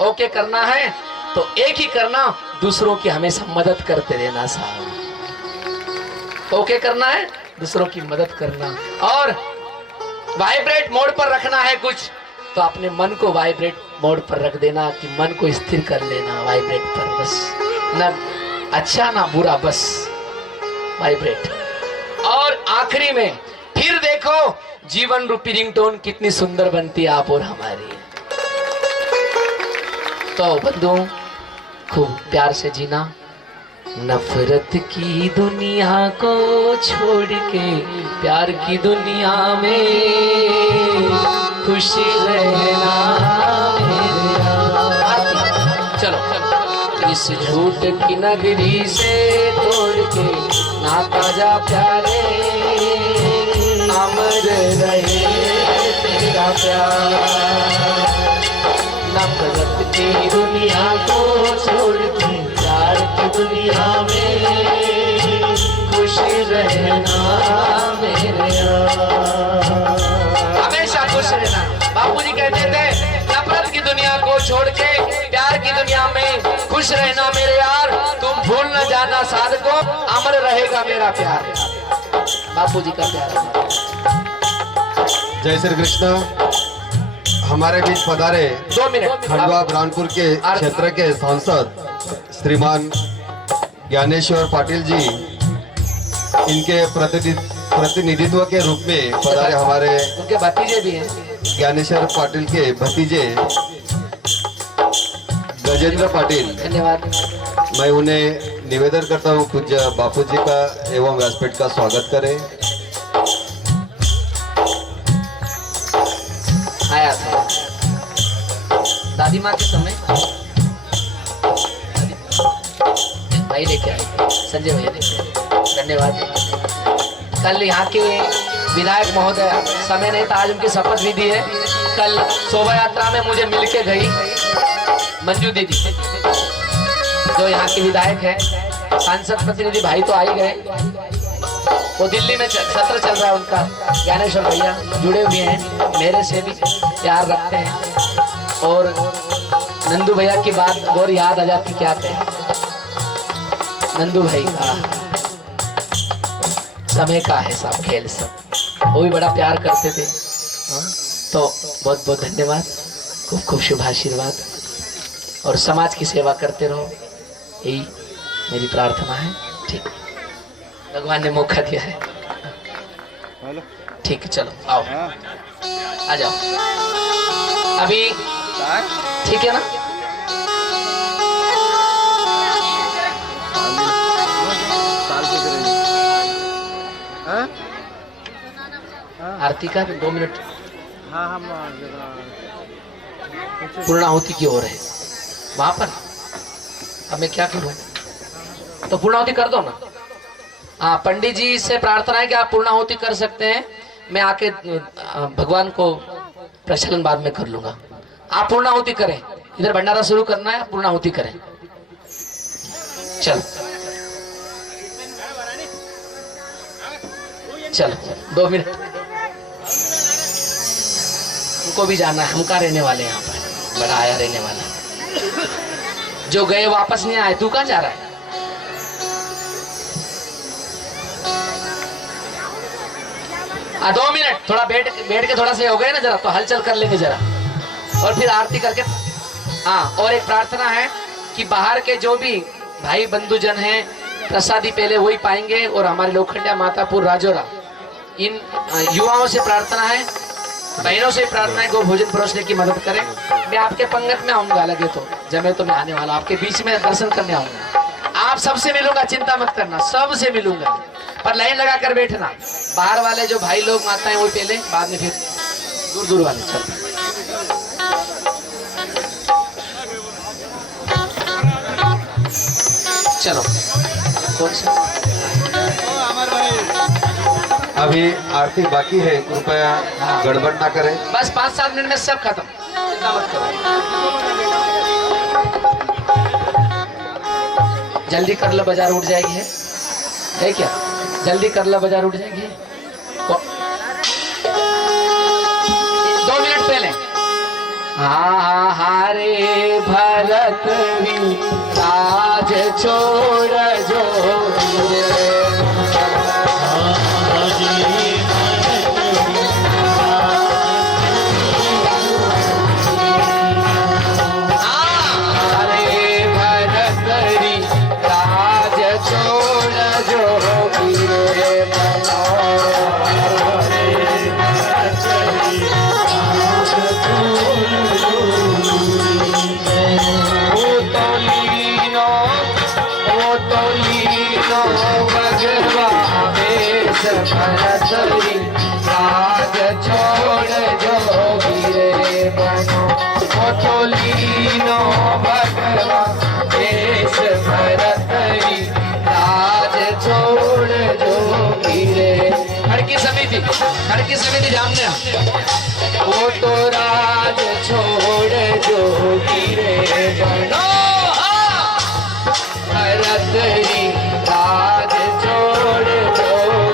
ओके करना है तो एक ही करना, दूसरों की हमेशा मदद करते रहना साहब। ओके करना है, दूसरों की मदद करना। और वाइब्रेट मोड पर रखना है कुछ तो अपने मन को वाइब्रेट मोड पर रख देना, कि मन को स्थिर कर लेना वाइब्रेट पर, बस ना अच्छा ना बुरा, बस वाइब्रेट। और आखिरी में फिर देखो जीवन रूपी रिंगटोन कितनी सुंदर बनती है आप और हमारी। तो बंधुओं खूब प्यार से जीना, नफरत की दुनिया को छोड़ के प्यार की दुनिया में खुशी रहना मेरे यार। चलो इस झूठ की नगरी से तोड़ के नाता जा प्यारे, अमर रहे तेरा प्यार। नफरत की दुनिया को छोड़ के प्यार की दुनिया में खुशी रहना मेरे यार, हमेशा खुश रहना। बापूजी कहते थे नफरत की दुनिया को छोड़ के प्यार की दुनिया में खुश रहना मेरे यार, तुम भूल न जाना साध को, अमर रहेगा मेरा प्यार। बापूजी का प्यार। जय श्री कृष्ण। हमारे बीच पधारे 2 मिनट खंडवा ब्राह्मणपुर के क्षेत्र के सांसद श्रीमान ज्ञानेश्वर पाटिल जी, इनके प्रतिनिधित्व के रूप में पधारे हमारे उनके भतीजे भी हैं, ज्ञानेश्वर पाटिल के भतीजे गजेंद्र पाटिल। धन्यवाद। मैं उन्हें निवेदन करता हूँ पूज्य बापूजी का एवं व्यासपीठ का स्वागत करें। आया था दादी माँ के समय, भाई लेके आए, संजय भैया लेके आए, धन्यवाद। कल यहाँ के विधायक महोदय, समय नहीं था आज उनकी शपथ विधि है, कल शोभा यात्रा में मुझे मिलके गई मंजू दीदी, जो यहाँ के विधायक है, सांसद प्रतिनिधि भाई तो आ ही गए, वो दिल्ली में सत्र चल रहा है उनका। ज्ञानेश्वर भैया जुड़े हुए हैं, मेरे से भी प्यार रखते हैं। और नंदू भैया की बात और याद आ जाती, क्या कहें नंदू भाई का, समय का है सब खेल सब, वो भी बड़ा प्यार करते थे। तो बहुत बहुत धन्यवाद, खूब खूब शुभ आशीर्वाद, और समाज की सेवा करते रहो, यही मेरी प्रार्थना है। ठीक, भगवान ने मौका दिया है। ठीक है, चलो आओ, आ जाओ अभी, ठीक है ना। आरती का 2 मिनट पूर्णाहुति की ओर है वहां पर, अब मैं क्या करूं, तो पूर्णाहुति कर दो ना। हाँ, पंडित जी से प्रार्थना है कि आप पूर्णाहुति कर सकते हैं, मैं आके भगवान को प्रचलन बाद में कर लूंगा। आप पूर्णाहुति करें, इधर भंडारा शुरू करना है, पूर्णाहुति करें। चल चलो 2 मिनट, हमको भी जाना है, हम कहाँ रहने वाले हैं, यहाँ पर बड़ा आया रहने वाला, जो गए वापस नहीं आए। तू कहाँ जा रहा है? 2 मिनट, थोड़ा बैठ के थोड़ा सा हो गए ना जरा, तो हलचल कर लेंगे जरा, और फिर आरती करके। हाँ, और एक प्रार्थना है कि बाहर के जो भी भाई बंधुजन हैं, प्रसादी पहले वही पाएंगे, और हमारे लोखंडिया मातापुर राजोरा, इन युवाओं से प्रार्थना है, बहनों से प्रार्थना है, गो भोजन परोसने की मदद करें। मैं आपके पंगत में आऊंगा, लगे तो जमे तो मैं आने वाला, आपके बीच में दर्शन करने आऊंगा, आप सबसे मिलूंगा, चिंता मत करना, सबसे मिलूंगा, पर लाइन लगा कर बैठना। बाहर वाले जो भाई लोग माताएं वो पहले, बाद में फिर दूर दूर वाले। चल चलो कौन सा अभी आरती बाकी है, कृपया गड़बड़ ना करें। बस 5-7 मिनट में सब खत्म, चिंता मत करो। जल्दी कर लो, बाजार उठ जाएगी है क्या? जल्दी कर लो, बाजार उठ जाएगी। 2 मिनट पहले हारे भरत आज छोड़ जो भरतरी राज छोड़ जो गिरे बनो लीनो भगवा देश भरतरी राज छोड़ जो गिरे। खड़की समिति जामने वो तो राज छोड़ जो गिरे बनो भरतरी राज छोड़ जो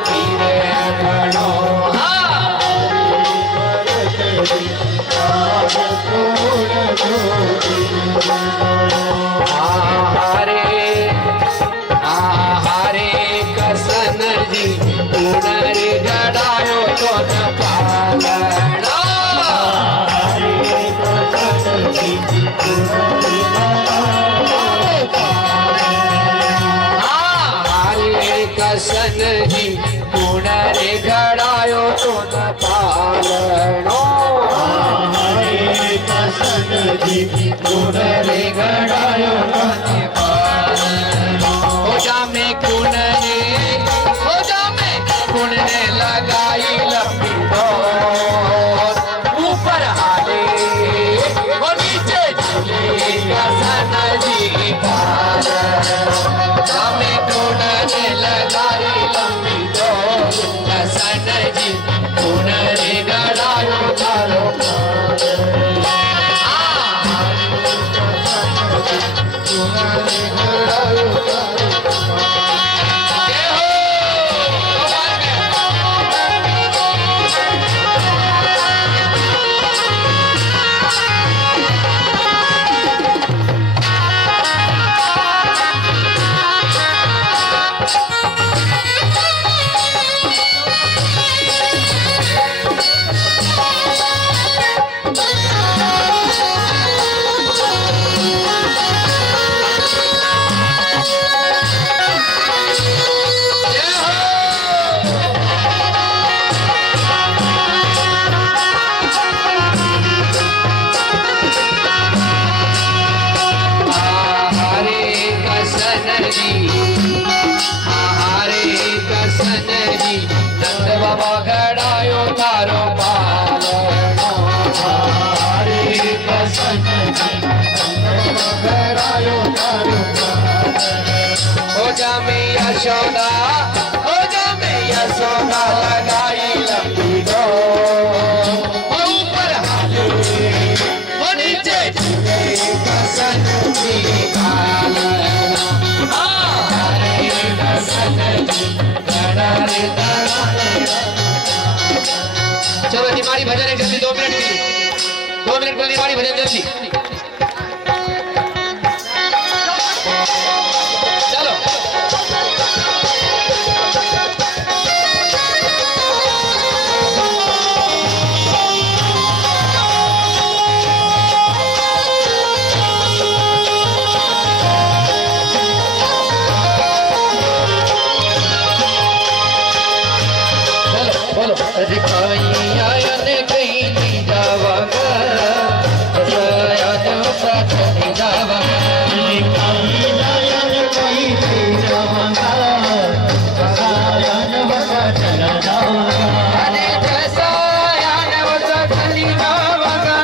गिरे बनो। हारे कसन जी पुनर गड़ायो तो न पालना। हारे कसन जी पुनर गड़ायो तो न पालनो। गड़ायो हो जा में कुनने लगाई लंबी डोर ऊपर हाले वो नीचे झूले कसन जी पाल। में कुनने लगाई लंबी डोर कसन जी कुनने गड़ायो चारो गड़ायो तारो हो जा में यशोदा लगाई लंबी डोर ऊपर हाले वो नीचे झूले कसन जी पालना। कसन जी चलो निमाड़ी भजन है जल्दी 2 मिनट के लिए 2 मिनट के निमाड़ी भजन जल्दी चलो। बोलो दिखाई आयन कहीं जावागा आयन साथ जावागा अरे जैसा आयन वसा चली जावागा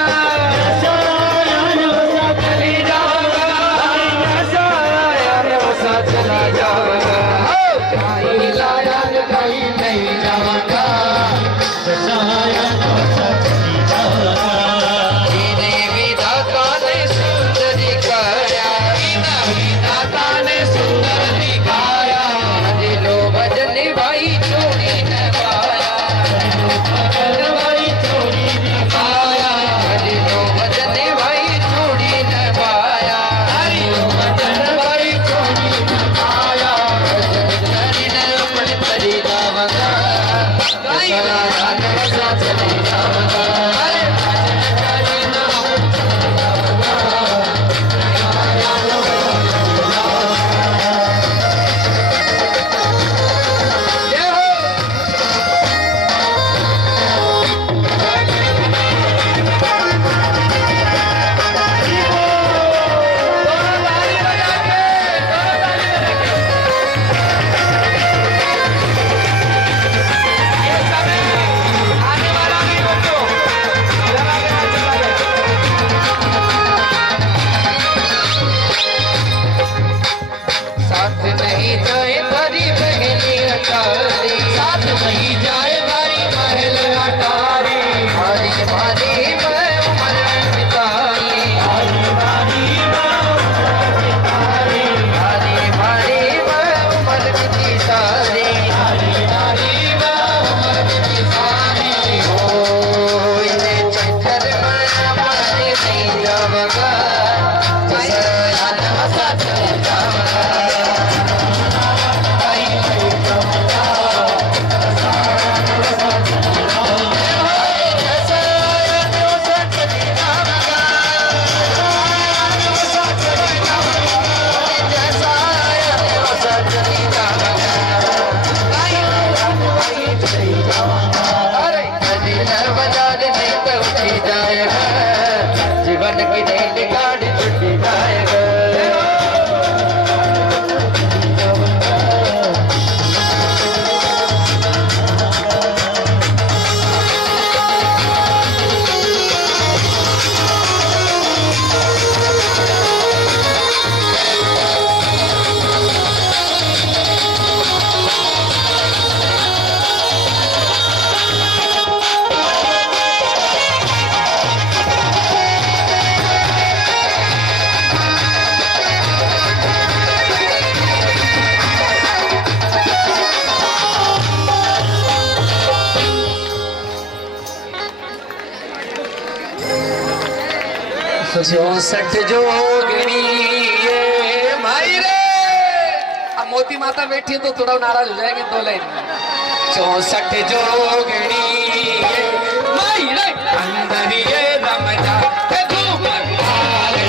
चली जावागा जैसा आयन वसा चली 64 जोगणी ये माई रे। अब मोती माता बैठी है तो थोड़ा नाराज हो जाएंगे, 2 लाइन। 64 जोगणी ये माई रे, अंदर ये दम जाते धूप काली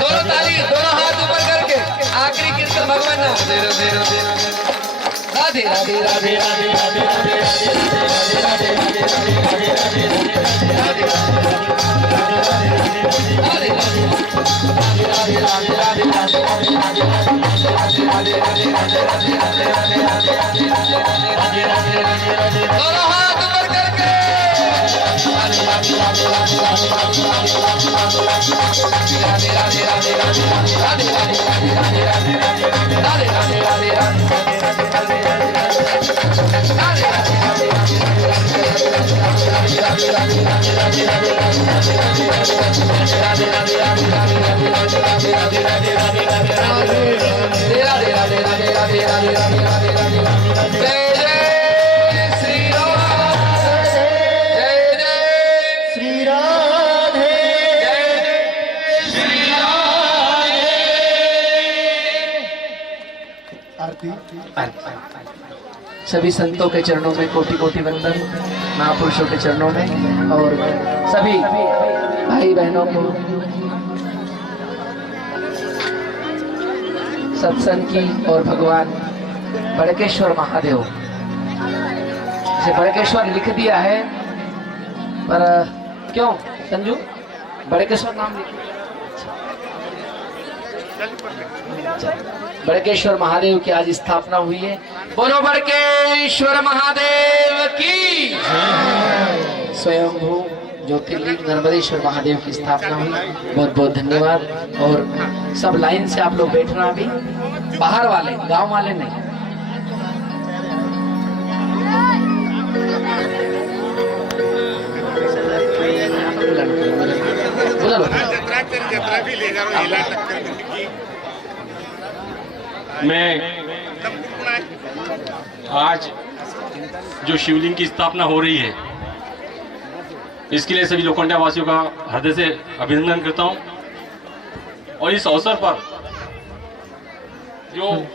दोनों ताली, दोनों हाथ ऊपर करके आखिरी कीर्तन भगवान नाम। राधे राधे राधे राधे राधे राधे दोनों हाथ ऊपर करके सभी संतों के चरणों में कोटि कोटि वंदन, महापुरुषों के चरणों में, और सभी भाई बहनों को सत्संग की और भगवान बड़केश्वर महादेव, इसे बड़केश्वर लिख दिया है पर क्यों संजू? बड़केश्वर नाम लिखिए। बड़केश्वर महादेव की आज स्थापना हुई है। बोलो बड़केश्वर महादेव की। स्वयंभू ज्योतिर्लिंग नर्मदेश्वर महादेव की स्थापना हुई। बहुत बहुत धन्यवाद। और सब लाइन से आप लोग बैठना, अभी बाहर वाले, गांव वाले नहीं। मैं आज जो शिवलिंग की स्थापना हो रही है, इसके लिए सभी लोखंडा वासियों का हृदय से अभिनंदन करता हूं। और इस अवसर पर जो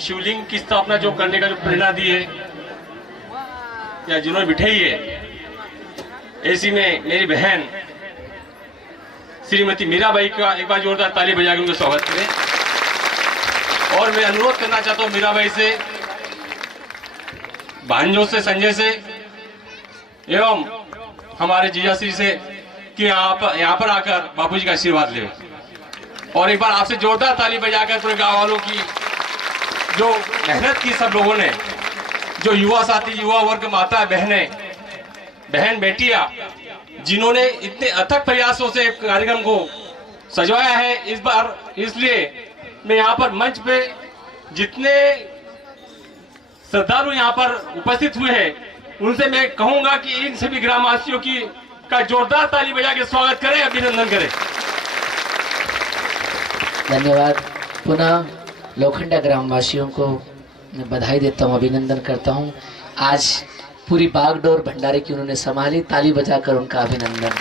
शिवलिंग की स्थापना जो करने का जो प्रेरणा दी है या जिन्होंने बिठाई है, ऐसी में मेरी बहन श्रीमती मीराबाई का एक बार जोरदार ताली बजा के उनका स्वागत करें। और मैं अनुरोध करना चाहता हूं मीराबाई से, भांजों से, संजय से एवं हमारे जीजाश्री से कि आप यहाँ पर आकर बापूजी का आशीर्वाद ले। और एक बार आपसे जोरदार ताली बजाकर पूरे गांव वालों की जो मेहनत की सब लोगों ने, जो युवा साथी, युवा वर्ग, माता बहनें, बहन बेटियां, जिन्होंने इतने अथक प्रयासों से कार्यक्रम को सजवाया है इस बार। इसलिए मैं यहाँ पर मंच पे जितने श्रद्धालु यहाँ पर उपस्थित हुए हैं, उनसे मैं कहूंगा कि इन सभी ग्रामवासियों की का जोरदार ताली बजा के स्वागत करें, अभिनंदन करें। धन्यवाद। पुनः लोखंडा ग्रामवासियों को मैं बधाई देता हूँ, अभिनंदन करता हूँ। आज पूरी बागडोर भंडारे की उन्होंने संभाली, ताली बजाकर उनका अभिनंदन।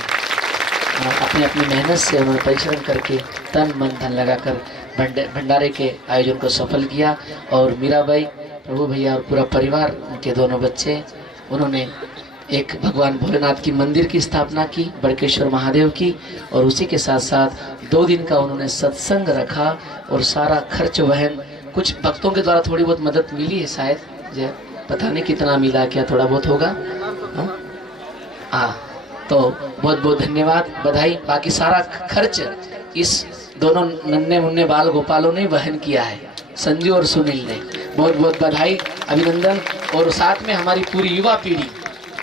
अपनी अपनी मेहनत से उन्होंने परिश्रम करके तन मन धन लगाकर भंडारे के आयोजन को सफल किया। और मीराबाई, प्रभु भैया और पूरा परिवार, उनके दोनों बच्चे, उन्होंने एक भगवान भोलेनाथ की मंदिर की स्थापना की, बड़केश्वर महादेव की। और उसी के साथ साथ 2 दिन का उन्होंने सत्संग रखा और सारा खर्च वहन, कुछ भक्तों के द्वारा थोड़ी बहुत मदद मिली है शायद, पता नहीं कितना मिला, क्या थोड़ा बहुत होगा। हाँ, तो बहुत बहुत धन्यवाद, बधाई। बाकी सारा खर्च इस दोनों नन्हे मुन्ने बाल गोपालों ने वहन किया है, संजू और सुनील ने। बहुत बहुत बधाई, अभिनंदन। और साथ में हमारी पूरी युवा पीढ़ी,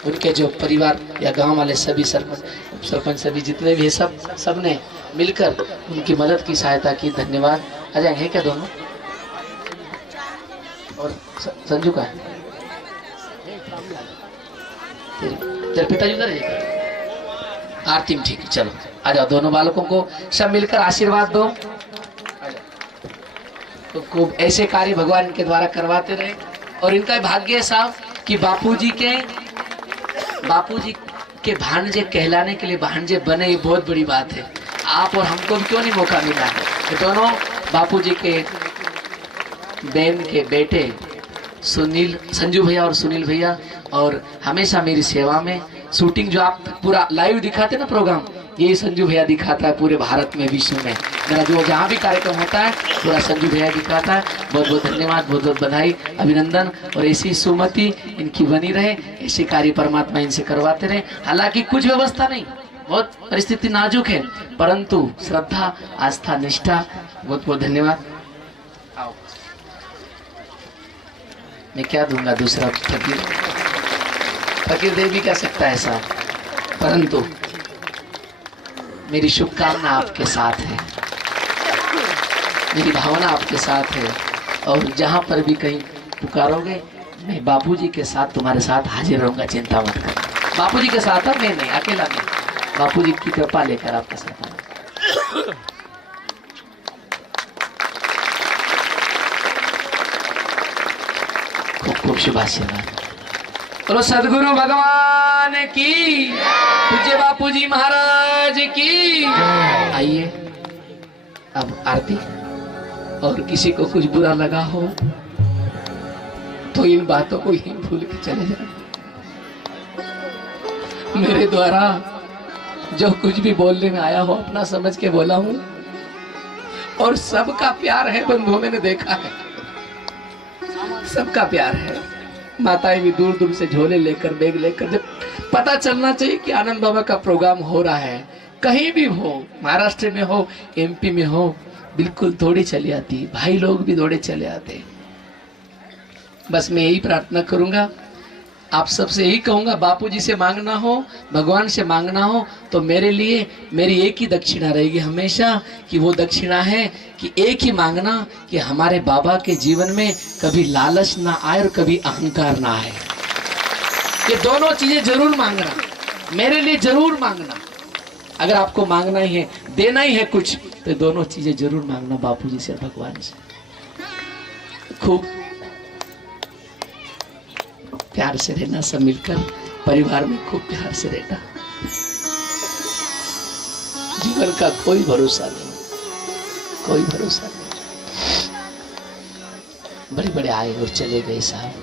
उनके जो परिवार या गांव वाले सभी सरपंच सभी जितने भी है, सब ने मिलकर उनकी मदद की, सहायता की। धन्यवाद। आ जाएंगे क्या दोनों? और संजू का है तेरे पिताजी उधर है आरती में? ठीक है, चलो आ जाओ। दोनों बालकों को सब मिलकर आशीर्वाद दो। तो खूब ऐसे कार्य भगवान के द्वारा करवाते रहे। और इनका भाग्य है साहब कि बापूजी के भांजे कहलाने के लिए भांजे बने, ये बहुत बड़ी बात है। आप और हमको भी क्यों नहीं मौका मिला है। तो दोनों बापूजी के बहन के बेटे संजू भैया और सुनील भैया, और हमेशा मेरी सेवा में शूटिंग जो आप पूरा लाइव दिखाते ना प्रोग्राम, यही संजू भैया दिखाता है पूरे भारत में, विश्व में। मेरा जो जहाँ भी कार्यक्रम होता है पूरा संजू भैया दिखाता है। बहुत बहुत धन्यवाद, बहुत बहुत बधाई, अभिनंदन। और ऐसी सुमति इनकी बनी रहे, ऐसे कार्य परमात्मा इनसे करवाते रहे। हालांकि कुछ व्यवस्था नहीं, बहुत परिस्थिति नाजुक है, परंतु श्रद्धा, आस्था, निष्ठा। बहुत बहुत धन्यवाद। मैं क्या दूंगा दूसरा, फकीर दे भी कह सकता है साहब, परंतु मेरी शुभकामना आपके साथ है, मेरी भावना आपके साथ है। और जहाँ पर भी कहीं पुकारोगे, मैं बापूजी के साथ तुम्हारे साथ हाजिर रहूंगा, चिंता मत कर। बापूजी के साथ है, मैं नहीं, अकेला नहीं, बापूजी की कृपा लेकर आपके साथ आऊंगा। खूब खूब शुभाशीर्वाद। बोलो सदगुरु भगवान की, पूज्य बापूजी महाराज की। आइए अब आरती। और किसी को कुछ बुरा लगा हो तो इन बातों को ही भूल के चले जाए। मेरे द्वारा जो कुछ भी बोलने में आया हो, अपना समझ के बोला हूं। और सबका प्यार है बंधुओं, मैंने देखा है, सबका प्यार है। माताएं भी दूर दूर से झोले लेकर, बैग लेकर, जब पता चलना चाहिए कि आनंद बाबा का प्रोग्राम हो रहा है, कहीं भी हो, महाराष्ट्र में हो, एमपी में हो, बिल्कुल दौड़े चले आती है, भाई लोग भी दौड़े चले आते हैं। बस मैं यही प्रार्थना करूंगा, आप सबसे यही कहूंगा, बापूजी से मांगना हो, भगवान से मांगना हो तो मेरे लिए मेरी एक ही दक्षिणा रहेगी हमेशा, कि वो दक्षिणा है कि एक ही मांगना कि हमारे बाबा के जीवन में कभी लालच ना आए और कभी अहंकार ना आए। ये दोनों चीजें जरूर मांगना, मेरे लिए जरूर मांगना। अगर आपको मांगना ही है, देना ही है कुछ, तो दोनों चीजें जरूर मांगना बापूजी से, भगवान से। खूब प्यार से रहना, सब मिलकर परिवार में खूब प्यार से रहना। जीवन का कोई भरोसा नहीं, कोई भरोसा नहीं। बड़े बड़े आए और चले गए साहब।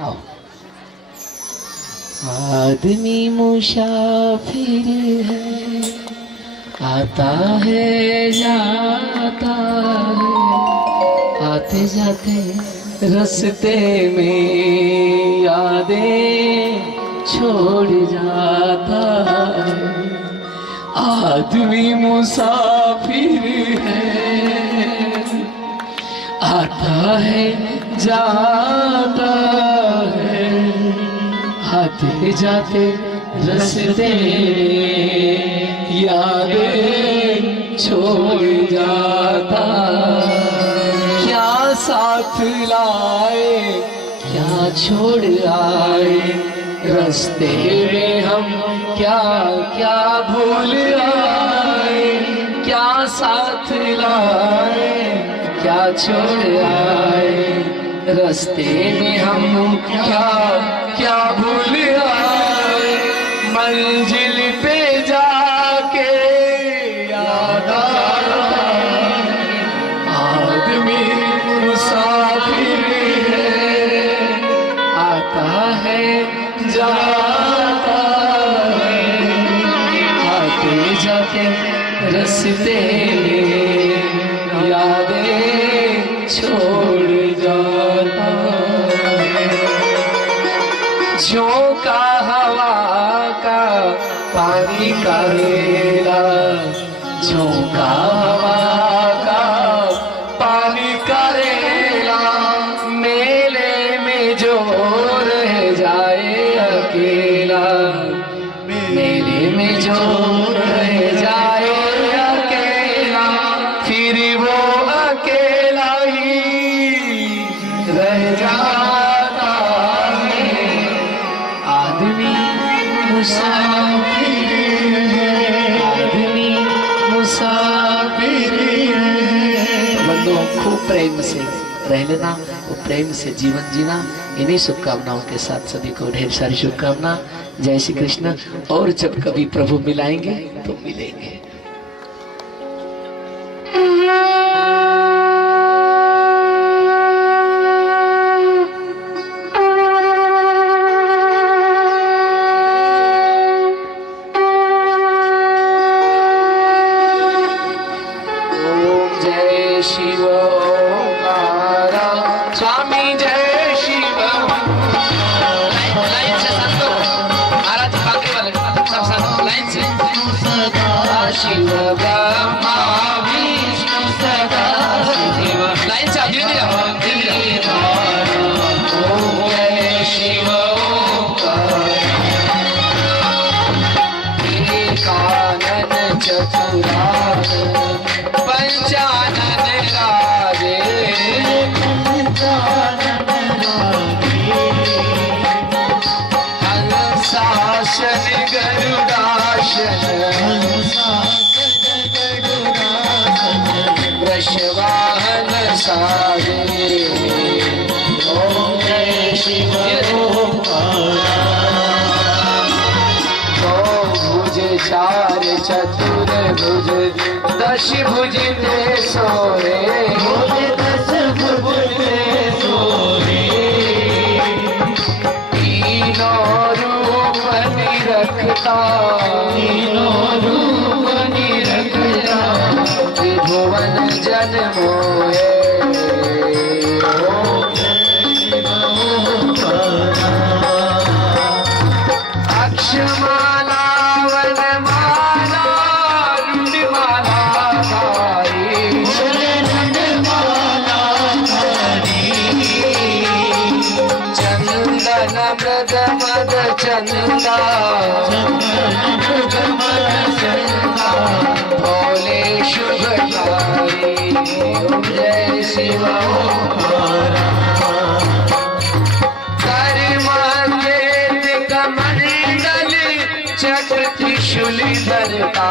आओ। आदमी मुसाफिर है, आता है जाता है, आते जाते रास्ते में यादें छोड़ जाता है। आदमी मुसाफिर है, आता है जाता है, आते जाते रास्ते यादें छोड़ जाता। क्या साथ लाए, क्या छोड़ आए, रास्ते में हम क्या क्या भूल आए। क्या साथ लाए, क्या छोड़ आए, रास्ते में हम क्या क्या भूल आए। मंजिल पे जाके याद आता, आदमी मुसाफिर है, आता है जाता है, आते जाते रास्ते में यादें छोड़ जाता। झोंका हवा का पानी का रेला, झोंका हवा का पानी का रेला, मेले में जो रह जाए अकेला, मेले में जो रह जाए अकेला, फिर वो अकेला ही रह जाता है। आदमी मुसाफिर है, आदमी मुसाफिर है। बंदों, खूब प्रेम से रह लेना, वो प्रेम से जीवन जीना। इन्हीं शुभकामनाओं के साथ सभी को ढेर सारी शुभकामना। जय श्री कृष्ण। और जब कभी प्रभु मिलाएंगे तो मिलेंगे। ओम जय शिव ओंकारा, स्वामी जय शिव। लाइन से संतो, महाराज पागल वाले सब संतो लाइन से। शिव ब्रह्मा विष्णु सदा शिव, लाइन से धीरे धीरे ओम जय शिव ओंकार, एकानन चतुरानन पंचानन राजे, हंसासन गरुडासन, वृषवाहन साजे। ओम जय शिव ओंकार। दो भुज चार चतुर्भुज, दश भुज में सोए, दश भुज में सोए। तीनों रूप निरखता, तीनों रूप निरखता, त्रिभुवन जन मोए। चंदन मृग मद चंदा भोले शुभकारी जय शिव चक्र त्रिशूल धरता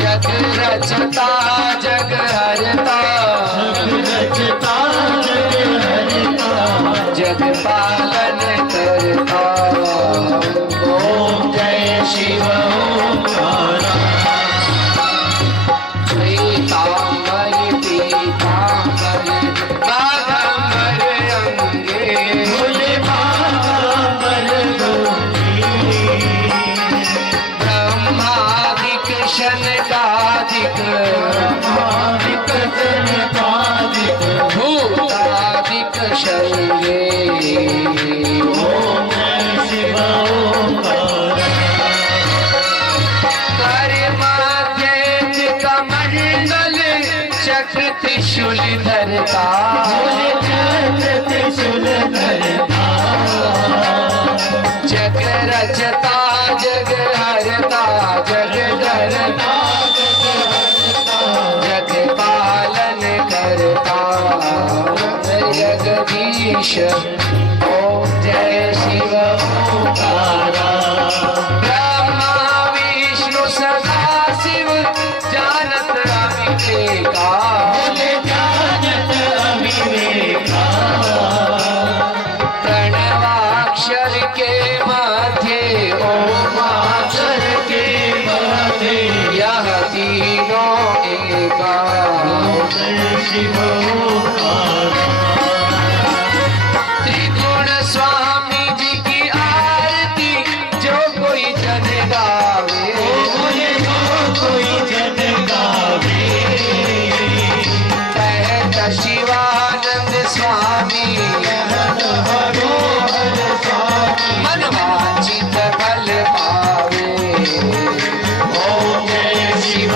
जग रचता जग हरता जग पालन करता ओम जय शिव श्वेतांबर पीतांबर बाघंबर अंगे ब्रह्मादिक शनकादिक भूतादिक शंगे चक्र त्रिशूल धरता जग रचता जग हरता जग धरता जग पालन करता जगदीश ओम जय शिव ब्रह्मा विष्णु सदा शिव जानत अविवेका प्रणवाक्षर के मध्य ओमाक्षर के मध्य यह तीनों एका त्रिगुण स्वामी जी की आरती जो कोई जन गावे कहत शिवानंद स्वामी मन वांछित फल पावे ओम जय शिव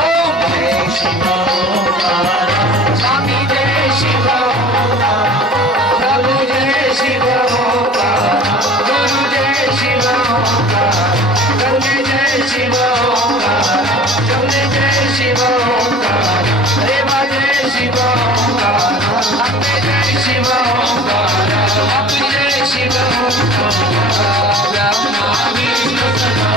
ओम जय शिव स्वामी जय शिव प्रभु जय शिव गुरु जय शिव गंगे जय शिव जमुने जय शिव रेवा जय शिव अम्बे जय शिव अम्बे जय शिव ब्रह्मा विष्णु सदा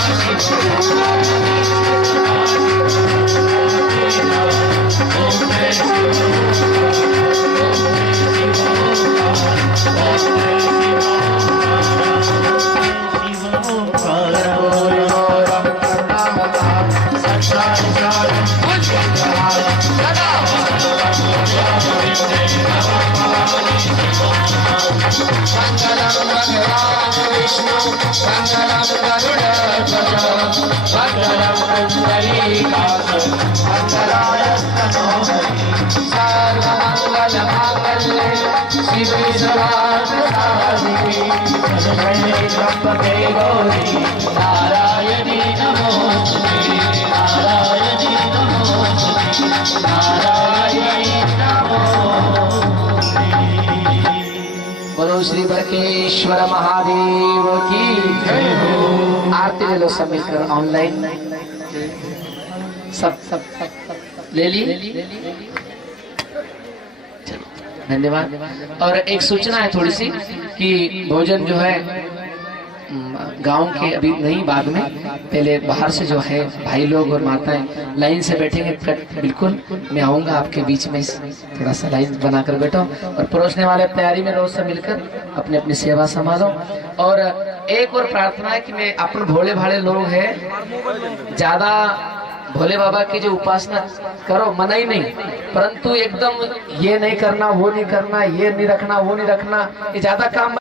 मंगलम भगवान विष्णु मंगलम गरुड़ध्वज मंगलम पुंडरीकाक्ष मंगलायतनोहरि सर्वमंगल मांगल्ये शिवे सर्वार्थसाधिके शरण्ये त्र्यंबके गौरी नारायणी नमोस्तुते नारायणी नमोस्तुते नारायणी नमोस्तुते। बोलो श्री बरकेश्वर महादेव की जय हो। आरती ले लो सब मिलकर ऑनलाइन सब सब सब ले लिए चलो धन्यवाद। और एक सूचना है थोड़ी सी कि भोजन जो है गांव के अभी नहीं, बाद में पहले बाहर से जो है भाई लोग और माताएं लाइन से बैठेंगे। कट बिल्कुल मैं आऊंगा आपके बीच में, थोड़ा सा लाइन बनाकर बैठो और परोसने वाले तैयारी में रोज से मिलकर अपनी अपनी सेवा संभालो। और एक और प्रार्थना है कि मैं अपन भोले भाले लोग हैं, ज्यादा भोले बाबा की जो उपासना करो, मना ही नहीं, परंतु एकदम ये नहीं करना वो नहीं करना, ये नहीं रखना वो नहीं रखना, ये ज्यादा काम